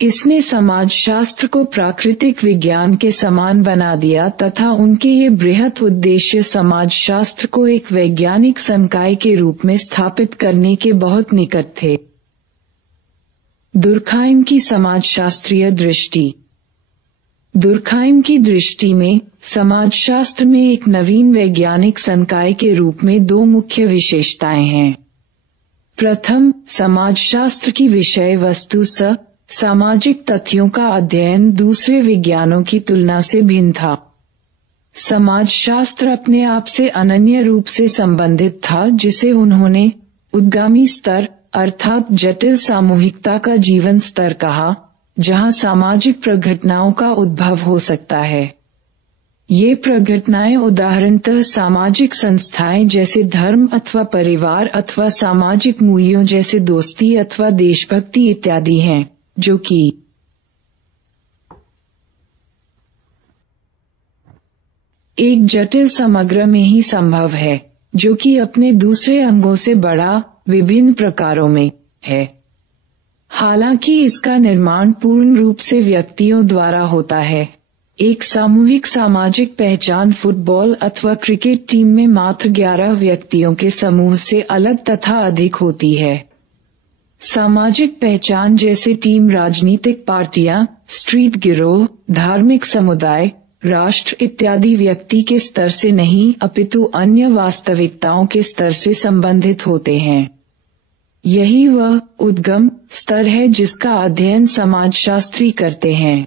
इसने समाज शास्त्र को प्राकृतिक विज्ञान के समान बना दिया तथा उनके ये बृहत उद्देश्य समाज शास्त्र को एक वैज्ञानिक संकाय के रूप में स्थापित करने के बहुत निकट थे। दुर्खाइम की समाजशास्त्रीय दृष्टि। दुर्खाइम की दृष्टि में समाजशास्त्र में एक नवीन वैज्ञानिक संकाय के रूप में दो मुख्य विशेषताएं हैं। प्रथम, समाजशास्त्र की विषय वस्तु सामाजिक तथ्यों का अध्ययन दूसरे विज्ञानों की तुलना से भिन्न था। समाजशास्त्र अपने आप से अनन्य रूप से संबंधित था, जिसे उन्होंने उद्गामी स्तर अर्थात जटिल सामूहिकता का जीवन स्तर कहा, जहां सामाजिक प्रघटनाओं का उद्भव हो सकता है। ये प्रघटनाएं उदाहरणतः सामाजिक संस्थाएं जैसे धर्म अथवा परिवार अथवा सामाजिक मूल्यों जैसे दोस्ती अथवा देशभक्ति इत्यादि हैं, जो कि एक जटिल समग्र में ही संभव है, जो कि अपने दूसरे अंगों से बड़ा, विभिन्न प्रकारों में है। हालांकि इसका निर्माण पूर्ण रूप से व्यक्तियों द्वारा होता है। एक सामूहिक सामाजिक पहचान फुटबॉल अथवा क्रिकेट टीम में मात्र 11 व्यक्तियों के समूह से अलग तथा अधिक होती है। सामाजिक पहचान जैसे टीम, राजनीतिक पार्टियां, स्ट्रीट गिरोह, धार्मिक समुदाय, राष्ट्र इत्यादि व्यक्ति के स्तर से नहीं अपितु अन्य वास्तविकताओं के स्तर से संबंधित होते हैं। यही वह उद्गम स्तर है जिसका अध्ययन समाजशास्त्री करते हैं।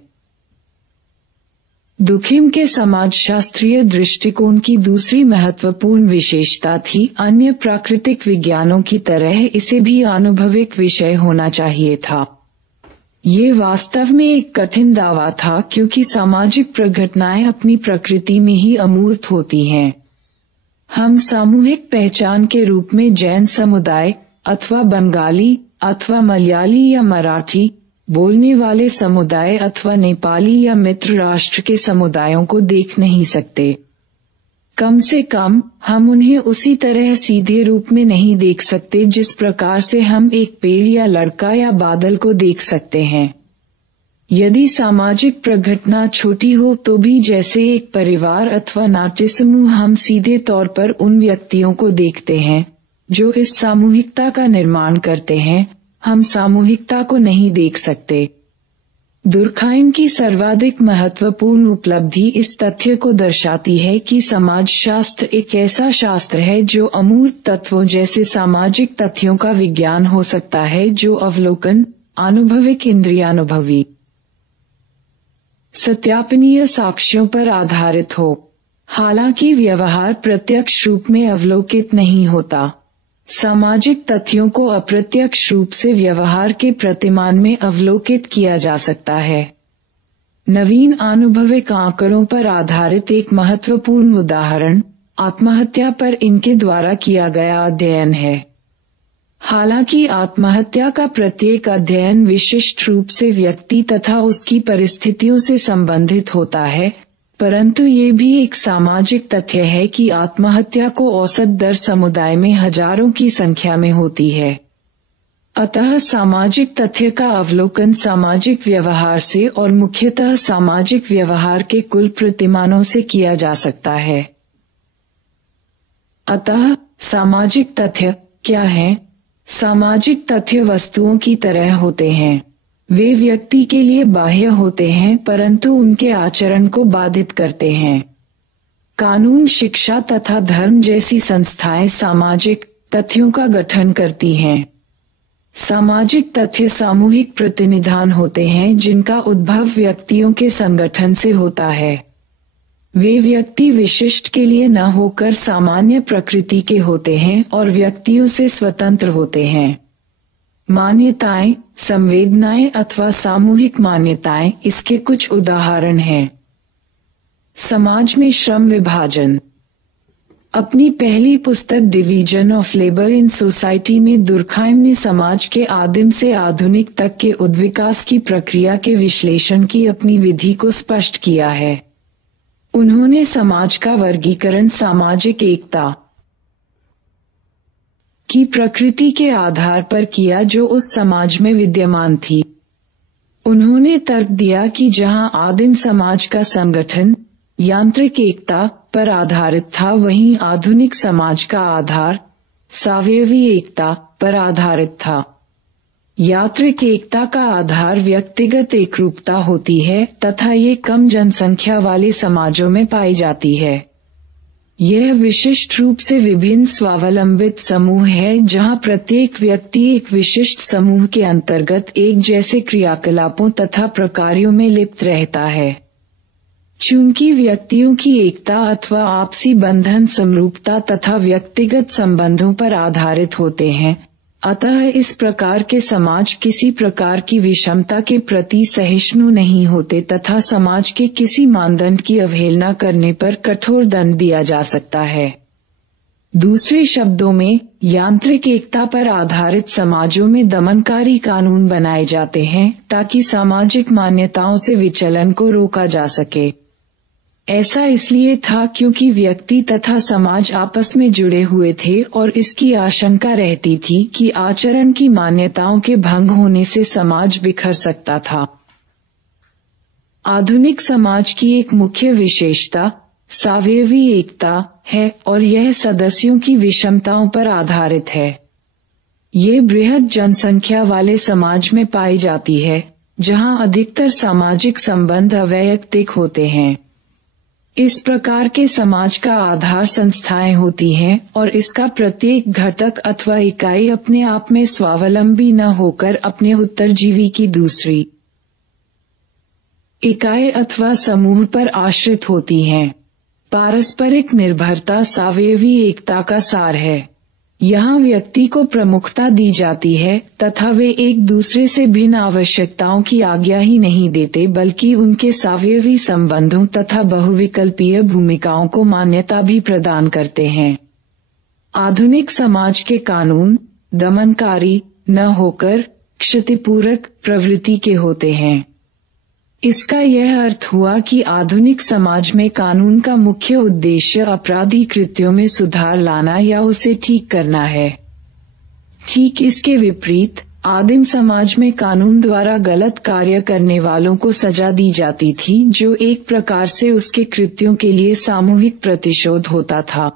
दुर्खाइम के समाजशास्त्रीय दृष्टिकोण की दूसरी महत्वपूर्ण विशेषता थी, अन्य प्राकृतिक विज्ञानों की तरह इसे भी आनुभविक विषय होना चाहिए था। ये वास्तव में एक कठिन दावा था, क्योंकि सामाजिक प्रघटनाएं अपनी प्रकृति में ही अमूर्त होती हैं। हम सामूहिक पहचान के रूप में जैन समुदाय अथवा बंगाली अथवा मलयाली या मराठी बोलने वाले समुदाय अथवा नेपाली या मित्र राष्ट्र के समुदायों को देख नहीं सकते। कम से कम हम उन्हें उसी तरह सीधे रूप में नहीं देख सकते जिस प्रकार से हम एक पेड़ या लड़का या बादल को देख सकते हैं। यदि सामाजिक प्रघटना छोटी हो तो भी, जैसे एक परिवार अथवा नाट्य समूह, हम सीधे तौर पर उन व्यक्तियों को देखते हैं जो इस सामूहिकता का निर्माण करते हैं। हम सामूहिकता को नहीं देख सकते। दुर्खाइम की सर्वाधिक महत्वपूर्ण उपलब्धि इस तथ्य को दर्शाती है कि समाजशास्त्र एक ऐसा शास्त्र है जो अमूर्त तत्वों जैसे सामाजिक तथ्यों का विज्ञान हो सकता है, जो अवलोकन, आनुभविक, इंद्रियानुभवी, सत्यापनीय साक्ष्यों पर आधारित हो। हालांकि व्यवहार प्रत्यक्ष रूप में अवलोकित नहीं होता। सामाजिक तथ्यों को अप्रत्यक्ष रूप से व्यवहार के प्रतिमान में अवलोकित किया जा सकता है। नवीन आनुभविक आंकड़ों पर आधारित एक महत्वपूर्ण उदाहरण आत्महत्या पर इनके द्वारा किया गया अध्ययन है। हालांकि आत्महत्या का प्रत्येक अध्ययन विशिष्ट रूप से व्यक्ति तथा उसकी परिस्थितियों से संबंधित होता है, परंतु ये भी एक सामाजिक तथ्य है कि आत्महत्या को औसत दर समुदाय में हजारों की संख्या में होती है। अतः सामाजिक तथ्य का अवलोकन सामाजिक व्यवहार से और मुख्यतः सामाजिक व्यवहार के कुल प्रतिमानों से किया जा सकता है। अतः सामाजिक तथ्य क्या है? सामाजिक तथ्य वस्तुओं की तरह होते हैं। वे व्यक्ति के लिए बाह्य होते हैं, परंतु उनके आचरण को बाधित करते हैं। कानून, शिक्षा तथा धर्म जैसी संस्थाएं सामाजिक तथ्यों का गठन करती हैं। सामाजिक तथ्य सामूहिक प्रतिनिधान होते हैं जिनका उद्भव व्यक्तियों के संगठन से होता है। वे व्यक्ति विशिष्ट के लिए न होकर सामान्य प्रकृति के होते हैं और व्यक्तियों से स्वतंत्र होते हैं। मान्यताएं, संवेदनाएं अथवा सामूहिक मान्यताएं इसके कुछ उदाहरण हैं। समाज में श्रम विभाजन। अपनी पहली पुस्तक division of labour in society में दुर्खाइम ने समाज के आदिम से आधुनिक तक के उद्विकास की प्रक्रिया के विश्लेषण की अपनी विधि को स्पष्ट किया है। उन्होंने समाज का वर्गीकरण सामाजिक एकता की प्रकृति के आधार पर किया जो उस समाज में विद्यमान थी। उन्होंने तर्क दिया कि जहां आदिम समाज का संगठन यांत्रिक एकता पर आधारित था, वहीं आधुनिक समाज का आधार सावयवी एकता पर आधारित था। यांत्रिक एकता का आधार व्यक्तिगत एकरूपता होती है तथा ये कम जनसंख्या वाले समाजों में पाई जाती है। यह विशिष्ट रूप से विभिन्न स्वावलंबित समूह है जहां प्रत्येक व्यक्ति एक विशिष्ट समूह के अंतर्गत एक जैसे क्रियाकलापों तथा प्रकारों में लिप्त रहता है। चूंकि व्यक्तियों की एकता अथवा आपसी बंधन समरूपता तथा व्यक्तिगत संबंधों पर आधारित होते हैं, अतः इस प्रकार के समाज किसी प्रकार की विषमता के प्रति सहिष्णु नहीं होते तथा समाज के किसी मानदंड की अवहेलना करने पर कठोर दंड दिया जा सकता है। दूसरे शब्दों में, यांत्रिक एकता पर आधारित समाजों में दमनकारी कानून बनाए जाते हैं ताकि सामाजिक मान्यताओं से विचलन को रोका जा सके। ऐसा इसलिए था क्योंकि व्यक्ति तथा समाज आपस में जुड़े हुए थे और इसकी आशंका रहती थी कि आचरण की मान्यताओं के भंग होने से समाज बिखर सकता था। आधुनिक समाज की एक मुख्य विशेषता सावयवी एकता है और यह सदस्यों की विषमताओं पर आधारित है। ये बृहद जनसंख्या वाले समाज में पाई जाती है, जहां अधिकतर सामाजिक संबंध अवैयक्तिक होते हैं। इस प्रकार के समाज का आधार संस्थाएं होती हैं और इसका प्रत्येक घटक अथवा इकाई अपने आप में स्वावलंबी न होकर अपने उत्तरजीवी की दूसरी इकाई अथवा समूह पर आश्रित होती हैं। पारस्परिक निर्भरता सावयवी एकता का सार है। यहाँ व्यक्ति को प्रमुखता दी जाती है तथा वे एक दूसरे से भिन्न आवश्यकताओं की आज्ञा ही नहीं देते, बल्कि उनके सावयवी संबंधों तथा बहुविकल्पीय भूमिकाओं को मान्यता भी प्रदान करते हैं। आधुनिक समाज के कानून दमनकारी न होकर क्षतिपूरक प्रवृत्ति के होते हैं। इसका यह अर्थ हुआ कि आधुनिक समाज में कानून का मुख्य उद्देश्य आपराधिक कृत्यों में सुधार लाना या उसे ठीक करना है। ठीक इसके विपरीत, आदिम समाज में कानून द्वारा गलत कार्य करने वालों को सजा दी जाती थी, जो एक प्रकार से उसके कृत्यों के लिए सामूहिक प्रतिशोध होता था।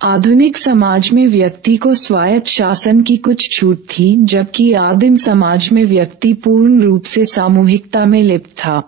आधुनिक समाज में व्यक्ति को स्वायत्त शासन की कुछ छूट थी, जबकि आदिम समाज में व्यक्ति पूर्ण रूप से सामूहिकता में लिप्त था।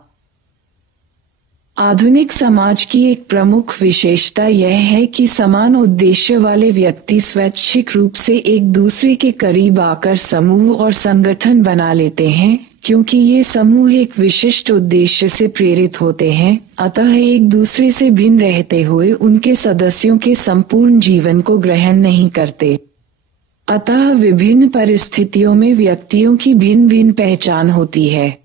आधुनिक समाज की एक प्रमुख विशेषता यह है कि समान उद्देश्य वाले व्यक्ति स्वैच्छिक रूप से एक दूसरे के करीब आकर समूह और संगठन बना लेते हैं, क्योंकि ये समूह एक विशिष्ट उद्देश्य से प्रेरित होते हैं। अतः एक दूसरे से भिन्न रहते हुए उनके सदस्यों के संपूर्ण जीवन को ग्रहण नहीं करते। अतः विभिन्न परिस्थितियों में व्यक्तियों की भिन्न भिन्न पहचान होती है।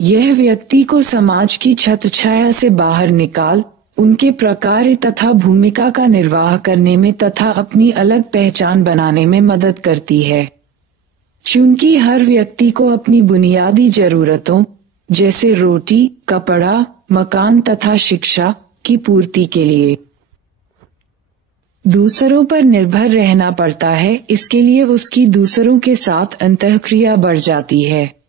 यह व्यक्ति को समाज की छत्रछाया से बाहर निकाल उनके प्रकार तथा भूमिका का निर्वाह करने में तथा अपनी अलग पहचान बनाने में मदद करती है। चूंकि हर व्यक्ति को अपनी बुनियादी जरूरतों जैसे रोटी, कपड़ा, मकान तथा शिक्षा की पूर्ति के लिए दूसरों पर निर्भर रहना पड़ता है, इसके लिए उसकी दूसरों के साथ अंतःक्रिया बढ़ जाती है।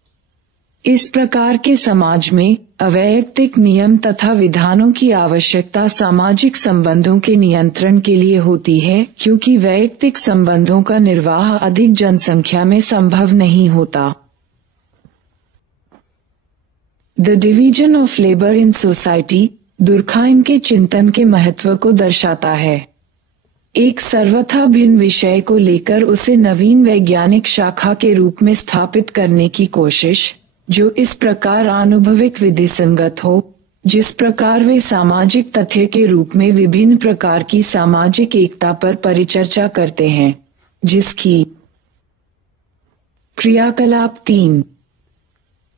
इस प्रकार के समाज में अवैयक्तिक नियम तथा विधानों की आवश्यकता सामाजिक संबंधों के नियंत्रण के लिए होती है, क्योंकि वैयक्तिक संबंधों का निर्वाह अधिक जनसंख्या में संभव नहीं होता। The division of labour in society दुर्खाइम के चिंतन के महत्व को दर्शाता है। एक सर्वथा भिन्न विषय को लेकर उसे नवीन वैज्ञानिक शाखा के रूप में स्थापित करने की कोशिश, जो इस प्रकार आनुभविक विधि संगत हो, जिस प्रकार वे सामाजिक तथ्य के रूप में विभिन्न प्रकार की सामाजिक एकता पर परिचर्चा करते हैं, जिसकी क्रियाकलाप 3।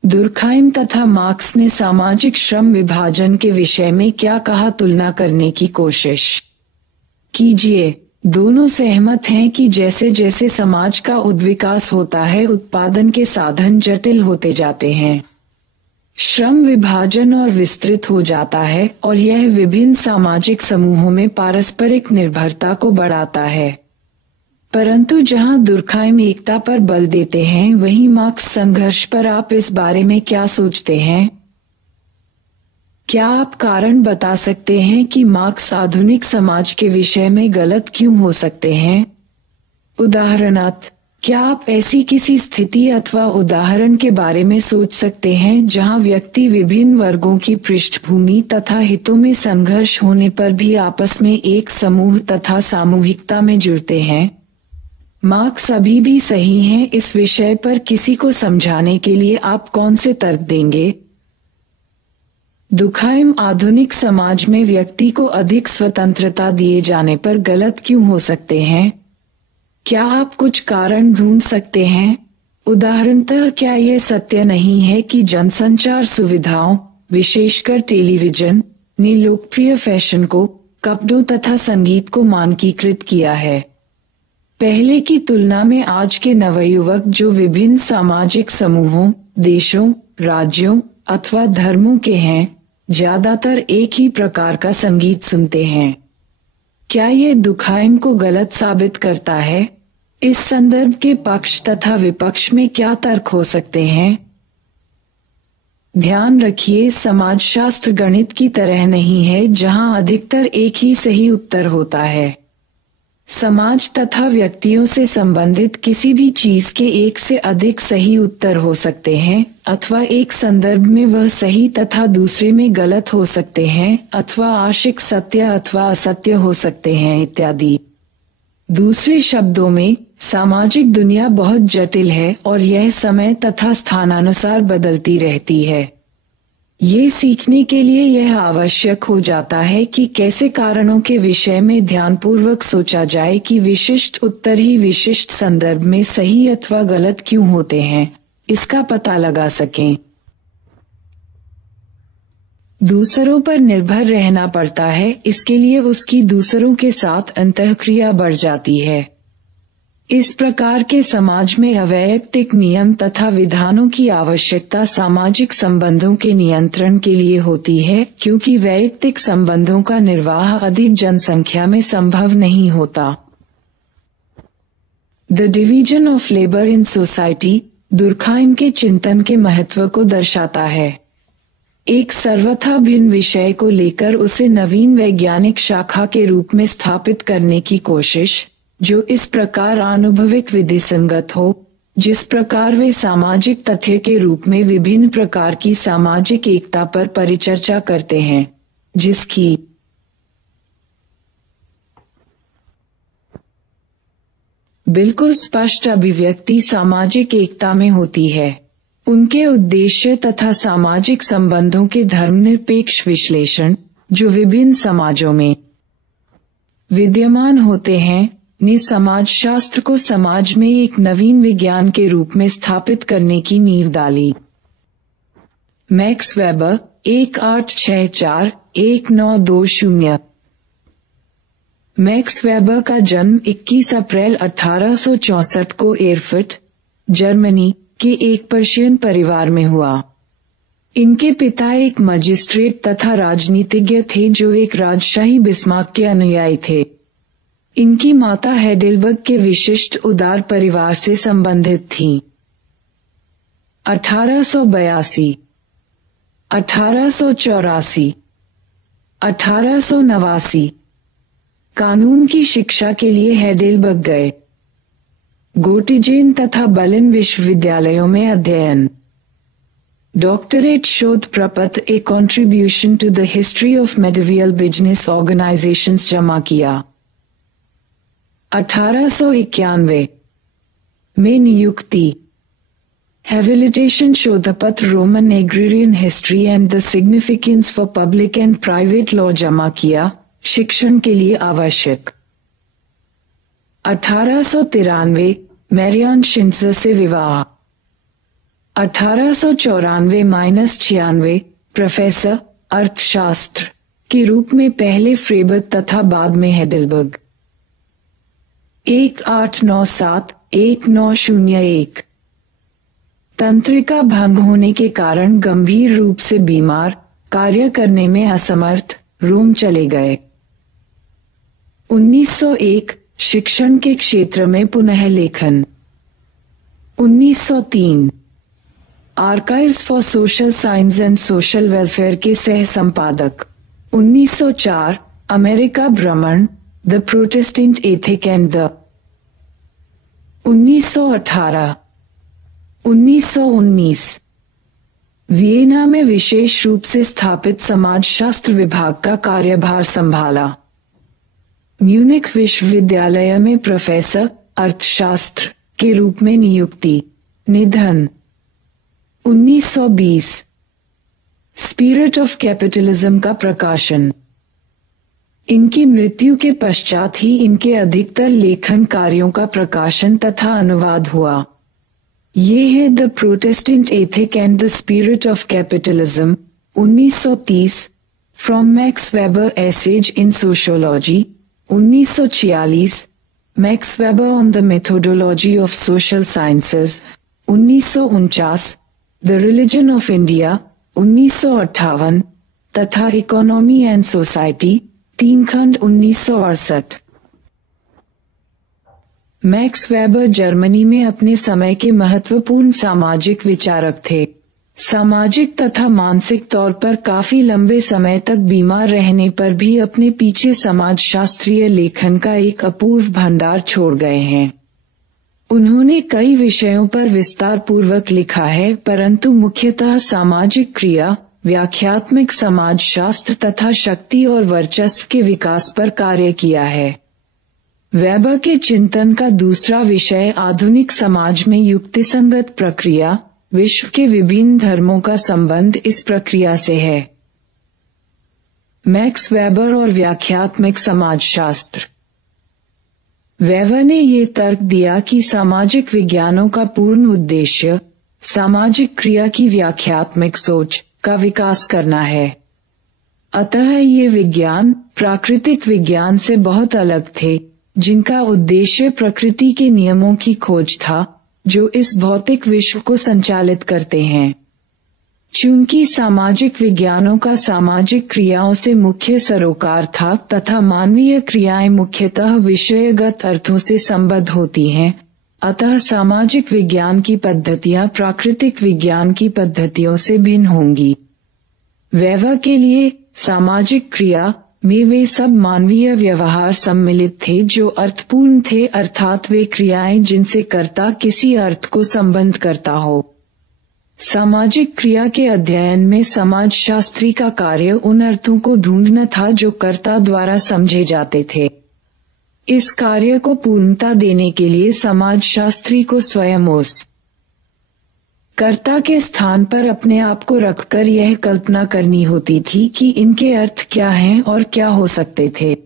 दुर्खाइम तथा मार्क्स ने सामाजिक श्रम विभाजन के विषय में क्या कहा, तुलना करने की कोशिश कीजिए। दोनों सहमत हैं कि जैसे जैसे समाज का उद्विकास होता है, उत्पादन के साधन जटिल होते जाते हैं, श्रम विभाजन और विस्तृत हो जाता है और यह विभिन्न सामाजिक समूहों में पारस्परिक निर्भरता को बढ़ाता है। परंतु जहां दुर्खाइम एकता पर बल देते हैं, वहीं मार्क्स संघर्ष पर। आप इस बारे में क्या सोचते हैं? क्या आप कारण बता सकते हैं कि मार्क्स आधुनिक समाज के विषय में गलत क्यों हो सकते हैं? उदाहरणार्थ, क्या आप ऐसी किसी स्थिति अथवा उदाहरण के बारे में सोच सकते हैं जहां व्यक्ति विभिन्न वर्गों की पृष्ठभूमि तथा हितों में संघर्ष होने पर भी आपस में एक समूह तथा सामूहिकता में जुड़ते हैं? मार्क्स अभी भी सही हैं इस विषय पर किसी को समझाने के लिए आप कौन से तर्क देंगे? दुर्खाइम आधुनिक समाज में व्यक्ति को अधिक स्वतंत्रता दिए जाने पर गलत क्यों हो सकते हैं? क्या आप कुछ कारण ढूंढ सकते हैं? उदाहरणतः, क्या यह सत्य नहीं है कि जनसंचार सुविधाओं, विशेषकर टेलीविजन, ने लोकप्रिय फैशन को, कपड़ों तथा संगीत को मानकीकृत किया है? पहले की तुलना में आज के नवयुवक जो विभिन्न सामाजिक समूहों, देशों, राज्यों अथवा धर्मों के हैं, ज्यादातर एक ही प्रकार का संगीत सुनते हैं। क्या यह दुर्खाइम को गलत साबित करता है? इस संदर्भ के पक्ष तथा विपक्ष में क्या तर्क हो सकते हैं? ध्यान रखिए, समाजशास्त्र गणित की तरह नहीं है जहां अधिकतर एक ही सही उत्तर होता है। समाज तथा व्यक्तियों से संबंधित किसी भी चीज के एक से अधिक सही उत्तर हो सकते हैं, अथवा एक संदर्भ में वह सही तथा दूसरे में गलत हो सकते हैं, अथवा आंशिक सत्य अथवा असत्य हो सकते हैं इत्यादि। दूसरे शब्दों में, सामाजिक दुनिया बहुत जटिल है और यह समय तथा स्थानानुसार बदलती रहती है। ये सीखने के लिए यह आवश्यक हो जाता है कि कैसे कारणों के विषय में ध्यानपूर्वक सोचा जाए कि विशिष्ट उत्तर ही विशिष्ट संदर्भ में सही अथवा गलत क्यों होते हैं, इसका पता लगा सकें। दूसरों पर निर्भर रहना पड़ता है, इसके लिए उसकी दूसरों के साथ अंतःक्रिया बढ़ जाती है। इस प्रकार के समाज में अवैयक्तिक नियम तथा विधानों की आवश्यकता सामाजिक संबंधों के नियंत्रण के लिए होती है, क्योंकि वैयक्तिक संबंधों का निर्वाह अधिक जनसंख्या में संभव नहीं होता। The division of labour in society दुर्खाइम के चिंतन के महत्व को दर्शाता है। एक सर्वथा भिन्न विषय को लेकर उसे नवीन वैज्ञानिक शाखा के रूप में स्थापित करने की कोशिश, जो इस प्रकार आनुभविक विधि संगत हो, जिस प्रकार वे सामाजिक तथ्य के रूप में विभिन्न प्रकार की सामाजिक एकता पर परिचर्चा करते हैं, जिसकी बिल्कुल स्पष्ट अभिव्यक्ति सामाजिक एकता में होती है। उनके उद्देश्य तथा सामाजिक संबंधों के धर्मनिरपेक्ष विश्लेषण, जो विभिन्न समाजों में विद्यमान होते हैं, ने समाजशास्त्र को समाज में एक नवीन विज्ञान के रूप में स्थापित करने की नींव डाली। Max weber 1864-1920। मैक्स वेबर का जन्म 21 अप्रैल 1864 को एरफर्ट, जर्मनी के एक पर्शियन परिवार में हुआ। इनके पिता एक मजिस्ट्रेट तथा राजनीतिज्ञ थे जो एक राजशाही बिस्मार्क के अनुयायी थे। इनकी माता हेडेलबर्ग के विशिष्ट उदार परिवार से संबंधित थीं। 1882, 1884, 1889 कानून की शिक्षा के लिए हेडेलबर्ग गए। गोटिजेन तथा बर्लिन विश्वविद्यालयों में अध्ययन। डॉक्टरेट शोध प्रपत्र a contribution to the history of medieval business organisations जमा किया। 1891 में नियुक्ति। Habilitation शोधपत्र Roman agrarian history and the significance for public and private law जमा किया, शिक्षण के लिए आवश्यक। 1893 मैरियान शिंत्जर से विवाह। 1894-96 प्रोफेसर अर्थशास्त्र के रूप में पहले फ्रेबर्ग तथा बाद में हेडलबर्ग। 1897-1901 तंत्रिका भंग होने के कारण गंभीर रूप से बीमार, कार्य करने में असमर्थ, रोम चले गए। 1901 शिक्षण के क्षेत्र में पुनः लेखन। 1903 archives for social science and social welfare के सह संपादक। 1904 अमेरिका भ्रमण, the Protestant ethic and the. 1918 1919 Vienna में विशेष रूप से स्थापित समाजशास्त्र विभाग का कार्यभार संभाला। म्यूनिख विश्वविद्यालय में प्रोफेसर अर्थशास्त्र के रूप में नियुक्ति। निधन 1920 स्पिरिट ऑफ कैपिटलिज्म का प्रकाशन। इनकी मृत्यु के पश्चात ही इनके अधिकतर लेखन कार्यों का प्रकाशन तथा अनुवाद हुआ। ये है the Protestant ethic and the spirit of capitalism 1930 from Max Weber essays in sociology. 1946 Max Weber on the methodology of social sciences. 1949 the religion of India 1958 तथा इकोनॉमी एंड सोसाइटी 3 खंड 1968। मैक्स वेबर जर्मनी में अपने समय के महत्वपूर्ण सामाजिक विचारक थे। सामाजिक तथा मानसिक तौर पर काफी लंबे समय तक बीमार रहने पर भी अपने पीछे समाजशास्त्रीय लेखन का एक अपूर्व भंडार छोड़ गए हैं। उन्होंने कई विषयों पर विस्तार पूर्वक लिखा है, परंतु मुख्यतः सामाजिक क्रिया, व्याख्यात्मक समाजशास्त्र तथा शक्ति और वर्चस्व के विकास पर कार्य किया है। वेबर के चिंतन का दूसरा विषय आधुनिक समाज में युक्तिसंगत प्रक्रिया, विश्व के विभिन्न धर्मों का संबंध इस प्रक्रिया से है। मैक्स वेबर और व्याख्यात्मक समाजशास्त्र। वेबर ने ये तर्क दिया कि सामाजिक विज्ञानों का पूर्ण उद्देश्य सामाजिक क्रिया की व्याख्यात्मक सोच का विकास करना है। अतः ये विज्ञान प्राकृतिक विज्ञान से बहुत अलग थे, जिनका उद्देश्य प्रकृति के नियमों की खोज था जो इस भौतिक विश्व को संचालित करते हैं। चूंकि सामाजिक विज्ञानों का सामाजिक क्रियाओं से मुख्य सरोकार था तथा मानवीय क्रियाएं मुख्यतः विषयगत अर्थों से संबद्ध होती हैं, अतः सामाजिक विज्ञान की पद्धतियां प्राकृतिक विज्ञान की पद्धतियों से भिन्न होंगी। वेबर के लिए सामाजिक क्रिया में वे सब मानवीय व्यवहार सम्मिलित थे जो अर्थपूर्ण थे, अर्थात वे क्रियाएं जिनसे कर्ता किसी अर्थ को संबद्ध करता हो। सामाजिक क्रिया के अध्ययन में समाजशास्त्री का कार्य उन अर्थों को ढूंढना था जो कर्ता द्वारा समझे जाते थे। इस कार्य को पूर्णता देने के लिए समाजशास्त्री को स्वयं उस कर्ता के स्थान पर अपने आप को रखकर यह कल्पना करनी होती थी कि इनके अर्थ क्या हैं और क्या हो सकते थे।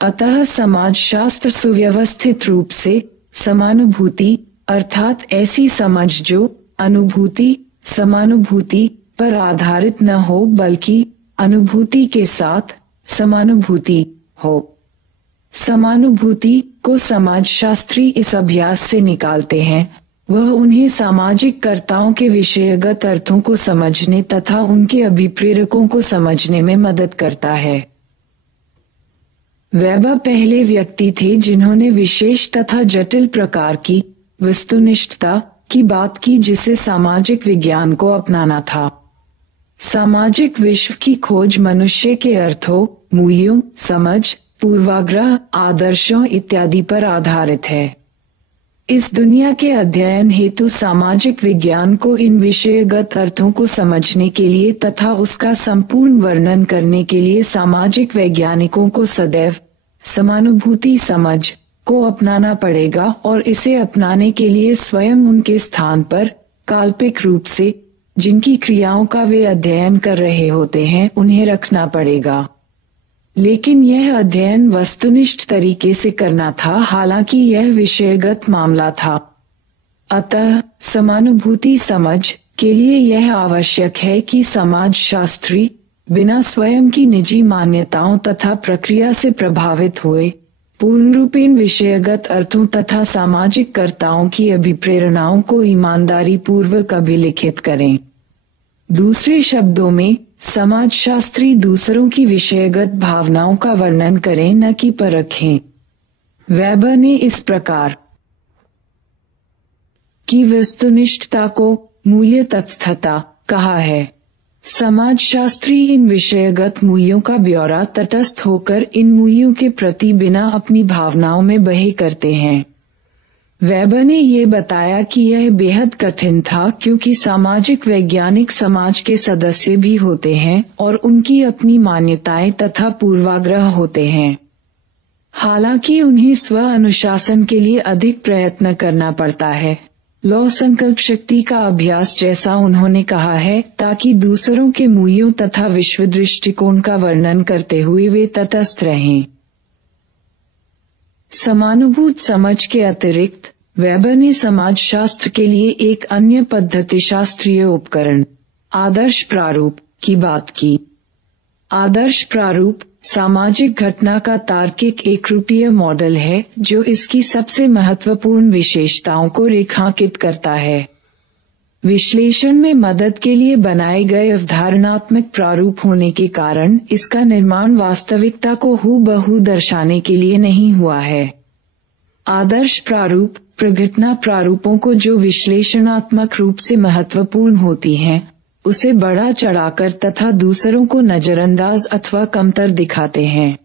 अतः समाजशास्त्र सुव्यवस्थित रूप से समानुभूति अर्थात ऐसी समझ जो अनुभूति समानुभूति पर आधारित न हो बल्कि अनुभूति के साथ समानुभूति हो। समानुभूति को समाजशास्त्री इस अभ्यास से निकालते हैं, वह उन्हें सामाजिक कर्ताओं के विषयगत अर्थों को समझने तथा उनके अभिप्रेरकों को समझने में मदद करता है। वेबर पहले व्यक्ति थे जिन्होंने विशेष तथा जटिल प्रकार की वस्तुनिष्ठता की बात की जिसे सामाजिक विज्ञान को अपनाना था। सामाजिक विश्व की खोज मनुष्य के अर्थों, मूल्यों, समझ, पूर्वाग्रह, आदर्शों इत्यादि पर आधारित है। इस दुनिया के अध्ययन हेतु सामाजिक विज्ञान को इन विषयगत अर्थों को समझने के लिए तथा उसका संपूर्ण वर्णन करने के लिए सामाजिक वैज्ञानिकों को सदैव समानुभूति समझ को अपनाना पड़ेगा और इसे अपनाने के लिए स्वयं उनके स्थान पर काल्पनिक रूप से जिनकी क्रियाओं का वे अध्ययन कर रहे होते हैं उन्हें रखना पड़ेगा। लेकिन यह अध्ययन वस्तुनिष्ठ तरीके से करना था, हालांकि यह विषयगत मामला था। अतः समानुभूति समझ के लिए यह आवश्यक है कि समाजशास्त्री बिना स्वयं की निजी मान्यताओं तथा प्रक्रिया से प्रभावित हुए पूर्णरूपेण विषयगत अर्थों तथा सामाजिक कर्ताओं की अभिप्रेरणाओं को ईमानदारी पूर्वक अभिलिखित करें। दूसरे शब्दों में, समाजशास्त्री दूसरों की विषयगत भावनाओं का वर्णन करें न कि परखें। वेबर ने इस प्रकार की वस्तुनिष्ठता को मूल्य तटस्थता कहा है। समाजशास्त्री इन विषयगत मूल्यों का ब्यौरा तटस्थ होकर इन मूल्यों के प्रति बिना अपनी भावनाओं में बहे करते हैं। वेबर ने ये बताया कि यह बेहद कठिन था, क्योंकि सामाजिक वैज्ञानिक समाज के सदस्य भी होते हैं और उनकी अपनी मान्यताएं तथा पूर्वाग्रह होते हैं। हालांकि उन्हें स्व अनुशासन के लिए अधिक प्रयत्न करना पड़ता है, लौ संकल्प शक्ति का अभ्यास जैसा उन्होंने कहा है, ताकि दूसरों के मूल्यों तथा विश्व दृष्टिकोण का वर्णन करते हुए वे तटस्थ रहें। समानुभूत समझ के अतिरिक्त वेबर ने समाजशास्त्र के लिए एक अन्य पद्धतिशास्त्रीय उपकरण आदर्श प्रारूप की बात की। आदर्श प्रारूप सामाजिक घटना का तार्किक एकरूपीय मॉडल है जो इसकी सबसे महत्वपूर्ण विशेषताओं को रेखांकित करता है। विश्लेषण में मदद के लिए बनाए गए अवधारणात्मक प्रारूप होने के कारण इसका निर्माण वास्तविकता को हूबहू दर्शाने के लिए नहीं हुआ है। आदर्श प्रारूप प्रघटना प्रारूपों को जो विश्लेषणात्मक रूप से महत्वपूर्ण होती हैं, उसे बढ़ा चढ़ाकर तथा दूसरों को नजरअंदाज अथवा कमतर दिखाते हैं।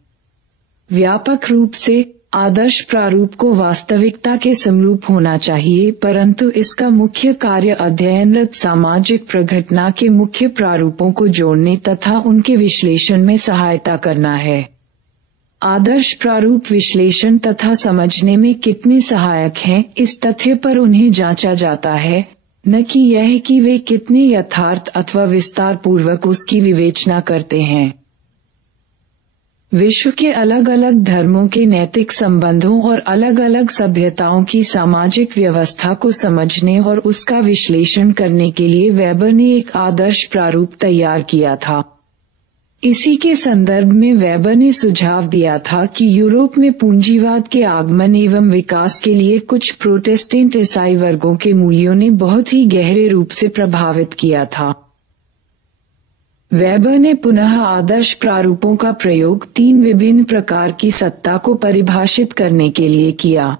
व्यापक रूप से आदर्श प्रारूप को वास्तविकता के समरूप होना चाहिए, परंतु इसका मुख्य कार्य अध्ययनरत सामाजिक प्रघटना के मुख्य प्रारूपों को जोड़ने तथा उनके विश्लेषण में सहायता करना है। आदर्श प्रारूप विश्लेषण तथा समझने में कितने सहायक हैं, इस तथ्य पर उन्हें जांचा जाता है, न कि यह कि वे कितने यथार्थ अथवा विस्तार पूर्वक उसकी विवेचना करते हैं। विश्व के अलग अलग धर्मों के नैतिक संबंधों और अलग अलग सभ्यताओं की सामाजिक व्यवस्था को समझने और उसका विश्लेषण करने के लिए वेबर ने एक आदर्श प्रारूप तैयार किया था। इसी के संदर्भ में वेबर ने सुझाव दिया था कि यूरोप में पूंजीवाद के आगमन एवं विकास के लिए कुछ प्रोटेस्टेंट ईसाई वर्गों के मूल्यों ने बहुत ही गहरे रूप से प्रभावित किया था। वेबर ने पुनः आदर्श प्रारूपों का प्रयोग 3 विभिन्न प्रकार की सत्ता को परिभाषित करने के लिए किया।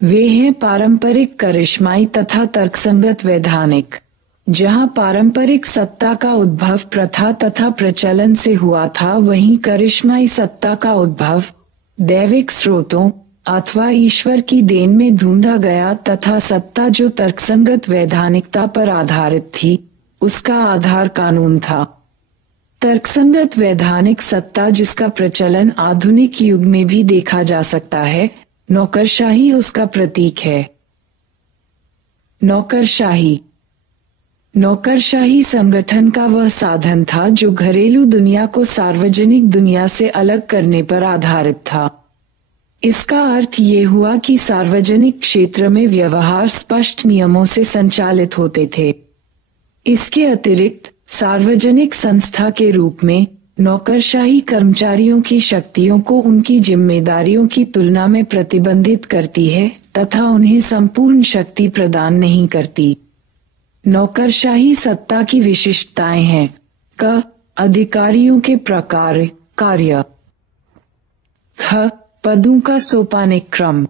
वे हैं पारंपरिक, करिश्माई तथा तर्कसंगत वैधानिक। जहां पारंपरिक सत्ता का उद्भव प्रथा तथा प्रचलन से हुआ था, वहीं करिश्माई सत्ता का उद्भव दैविक स्रोतों अथवा ईश्वर की देन में ढूंढा गया तथा सत्ता जो तर्कसंगत वैधानिकता पर आधारित थी, उसका आधार कानून था। तर्कसंगत वैधानिक सत्ता जिसका प्रचलन आधुनिक युग में भी देखा जा सकता है, नौकरशाही उसका प्रतीक है। नौकरशाही संगठन का वह साधन था जो घरेलू दुनिया को सार्वजनिक दुनिया से अलग करने पर आधारित था। इसका अर्थ ये हुआ कि सार्वजनिक क्षेत्र में व्यवहार स्पष्ट नियमों से संचालित होते थे। इसके अतिरिक्त सार्वजनिक संस्था के रूप में नौकरशाही कर्मचारियों की शक्तियों को उनकी जिम्मेदारियों की तुलना में प्रतिबंधित करती है तथा उन्हें संपूर्ण शक्ति प्रदान नहीं करती। नौकरशाही सत्ता की विशिष्टताएं हैं: क. अधिकारियों के प्रकार कार्य, ख. पदों का सोपानिक क्रम,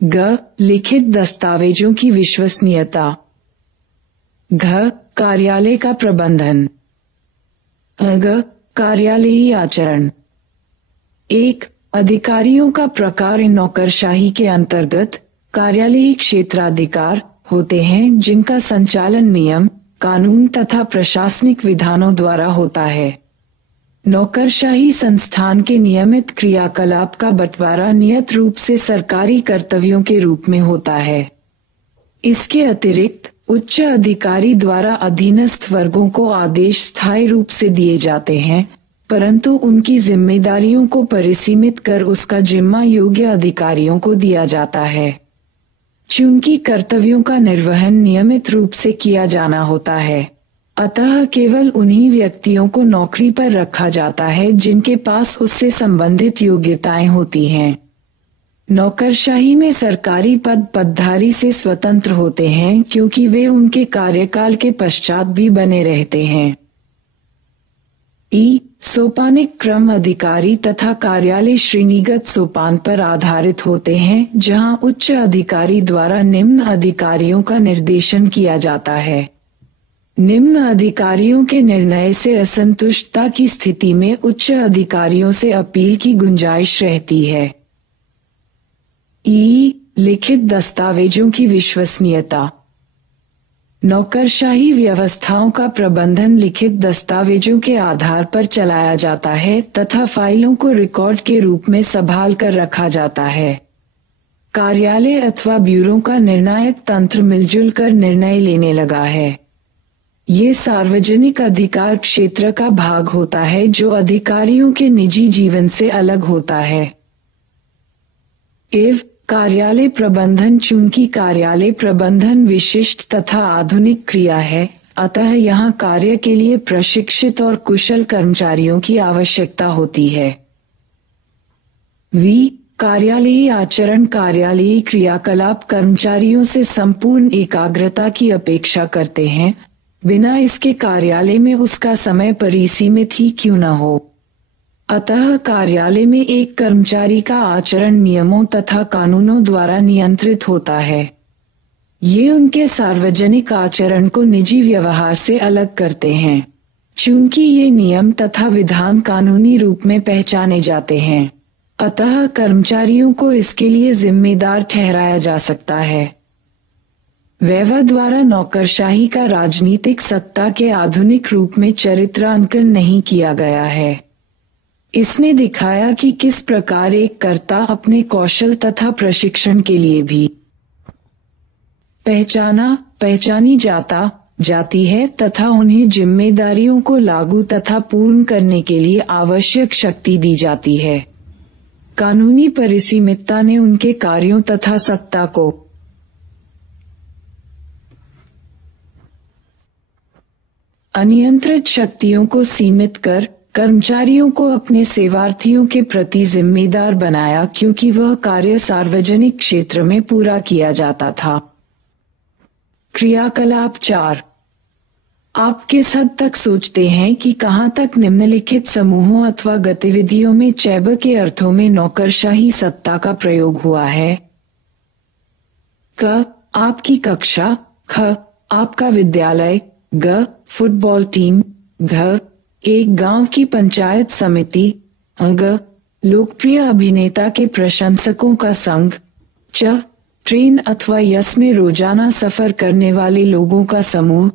ग. लिखित दस्तावेजों की विश्वसनीयता, घ. कार्यालय का प्रबंधन, ग. कार्यालयी आचरण। 1. अधिकारियों का प्रकार। नौकरशाही के अंतर्गत कार्यालयी क्षेत्राधिकार होते हैं जिनका संचालन नियम, कानून तथा प्रशासनिक विधानों द्वारा होता है। नौकरशाही संस्थान के नियमित क्रियाकलाप का बंटवारा नियत रूप से सरकारी कर्तव्यों के रूप में होता है। इसके अतिरिक्त उच्च अधिकारी द्वारा अधीनस्थ वर्गों को आदेश स्थायी रूप से दिए जाते हैं, परंतु उनकी जिम्मेदारियों को परिसीमित कर उसका जिम्मा योग्य अधिकारियों को दिया जाता है। चूंकि कर्तव्यों का निर्वहन नियमित रूप से किया जाना होता है, अतः केवल उन्हीं व्यक्तियों को नौकरी पर रखा जाता है जिनके पास उससे संबंधित योग्यताएं होती हैं। नौकरशाही में सरकारी पदधारी से स्वतंत्र होते हैं क्योंकि वे उनके कार्यकाल के पश्चात भी बने रहते हैं। सोपानिक क्रम अधिकारी तथा कार्यालय श्रेणीगत सोपान पर आधारित होते हैं, जहां उच्च अधिकारी द्वारा निम्न अधिकारियों का निर्देशन किया जाता है। निम्न अधिकारियों के निर्णय से असंतुष्टता की स्थिति में उच्च अधिकारियों से अपील की गुंजाइश रहती है। लिखित दस्तावेजों की विश्वसनीयता। नौकरशाही व्यवस्थाओं का प्रबंधन लिखित दस्तावेजों के आधार पर चलाया जाता है तथा फाइलों को रिकॉर्ड के रूप में संभाल कर रखा जाता है। कार्यालय अथवा ब्यूरो का निर्णायक तंत्र मिलजुल कर निर्णय लेने लगा है। ये सार्वजनिक अधिकार क्षेत्र का भाग होता है जो अधिकारियों के निजी जीवन से अलग होता है। कार्यालय प्रबंधन। चूंकि कार्यालय प्रबंधन विशिष्ट तथा आधुनिक क्रिया है, अतः यहाँ कार्य के लिए प्रशिक्षित और कुशल कर्मचारियों की आवश्यकता होती है। कार्यालयी आचरण। कार्यालयी क्रियाकलाप कर्मचारियों से संपूर्ण एकाग्रता की अपेक्षा करते हैं, बिना इसके कार्यालय में उसका समय परिसीमित ही क्यों न हो। अतः कार्यालय में एक कर्मचारी का आचरण नियमों तथा कानूनों द्वारा नियंत्रित होता है। ये उनके सार्वजनिक आचरण को निजी व्यवहार से अलग करते हैं। चूंकि ये नियम तथा विधान कानूनी रूप में पहचाने जाते हैं, अतः कर्मचारियों को इसके लिए जिम्मेदार ठहराया जा सकता है। वैवा द्वारा नौकरशाही का राजनीतिक सत्ता के आधुनिक रूप में चरित्रांकन नहीं किया गया है। इसने दिखाया कि किस प्रकार एक कर्ता अपने कौशल तथा प्रशिक्षण के लिए भी पहचानी जाती है तथा उन्हें जिम्मेदारियों को लागू तथा पूर्ण करने के लिए आवश्यक शक्ति दी जाती है। कानूनी परिसीमितता ने उनके कार्यों तथा सत्ता को अनियंत्रित शक्तियों को सीमित कर कर्मचारियों को अपने सेवार्थियों के प्रति जिम्मेदार बनाया, क्योंकि वह कार्य सार्वजनिक क्षेत्र में पूरा किया जाता था। क्रियाकलाप 4। आप किस हद तक सोचते हैं कि कहां तक निम्नलिखित समूहों अथवा गतिविधियों में चैब के अर्थों में नौकरशाही सत्ता का प्रयोग हुआ है? आपकी कक्षा। आपका विद्यालय। Football team. एक गांव की पंचायत समिति। लोकप्रिय अभिनेता के प्रशंसकों का संघ। ट्रेन अथवा यस में रोजाना सफर करने वाले लोगों का समूह।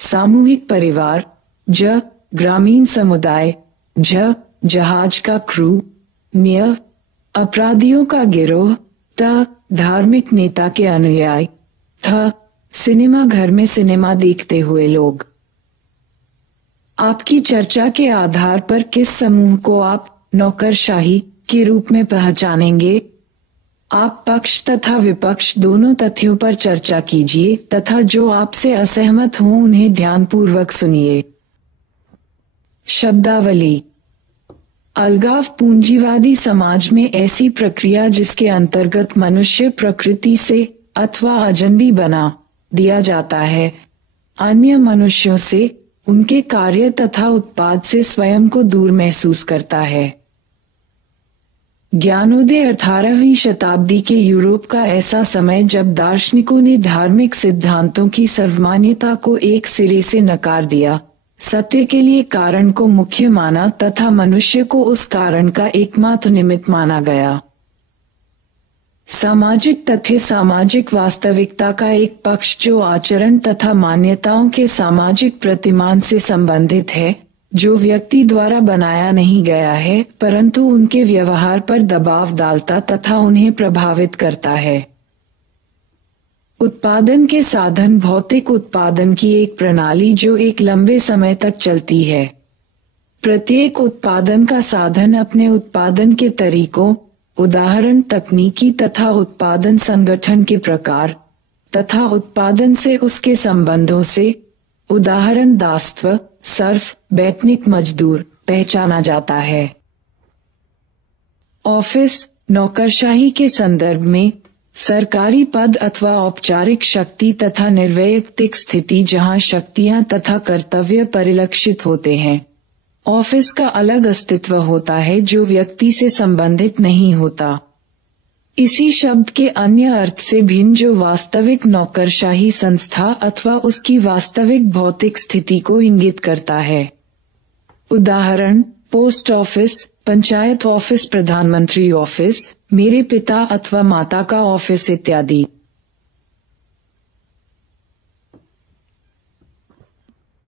सामूहिक परिवार। ग्रामीण समुदाय। जहाज का क्रू। अपराधियों का गिरोह। धार्मिक नेता के अनुयायी। सिनेमा घर में सिनेमा देखते हुए लोग। आपकी चर्चा के आधार पर किस समूह को आप नौकरशाही के रूप में पहचानेंगे? आप पक्ष तथा विपक्ष दोनों तथ्यों पर चर्चा कीजिए तथा जो आपसे असहमत हों उन्हें ध्यानपूर्वक सुनिए। शब्दावली। अलगाव पूंजीवादी समाज में ऐसी प्रक्रिया जिसके अंतर्गत मनुष्य प्रकृति से अथवा अजनबी बना दिया जाता है, अन्य मनुष्यों से, उनके कार्य तथा उत्पाद से स्वयं को दूर महसूस करता है। ज्ञानोदय 18वीं शताब्दी के यूरोप का ऐसा समय जब दार्शनिकों ने धार्मिक सिद्धांतों की सर्वमान्यता को एक सिरे से नकार दिया, सत्य के लिए कारण को मुख्य माना तथा मनुष्य को उस कारण का एकमात्र निमित्त माना गया। सामाजिक तथ्य सामाजिक वास्तविकता का एक पक्ष जो आचरण तथा मान्यताओं के सामाजिक प्रतिमान से संबंधित है, जो व्यक्ति द्वारा बनाया नहीं गया है परंतु उनके व्यवहार पर दबाव डालता तथा उन्हें प्रभावित करता है। उत्पादन के साधन भौतिक उत्पादन की एक प्रणाली जो एक लंबे समय तक चलती है। प्रत्येक उत्पादन का साधन अपने उत्पादन के तरीकों, उदाहरण तकनीकी तथा उत्पादन संगठन के प्रकार, तथा उत्पादन से उसके संबंधों से, उदाहरण दासत्व, सर्फ, दैनिक मजदूर, पहचाना जाता है। ऑफिस, नौकरशाही के संदर्भ में, सरकारी पद अथवा औपचारिक शक्ति तथा निर्वैयक्तिक स्थिति जहां शक्तियां तथा कर्तव्य परिलक्षित होते हैं। ऑफिस का अलग अस्तित्व होता है जो व्यक्ति से संबंधित नहीं होता। इसी शब्द के अन्य अर्थ से भिन्न जो वास्तविक नौकरशाही संस्था अथवा उसकी वास्तविक भौतिक स्थिति को इंगित करता है। उदाहरण, पोस्ट ऑफिस, पंचायत ऑफिस, प्रधानमंत्री ऑफिस, मेरे पिता अथवा माता का ऑफिस इत्यादि।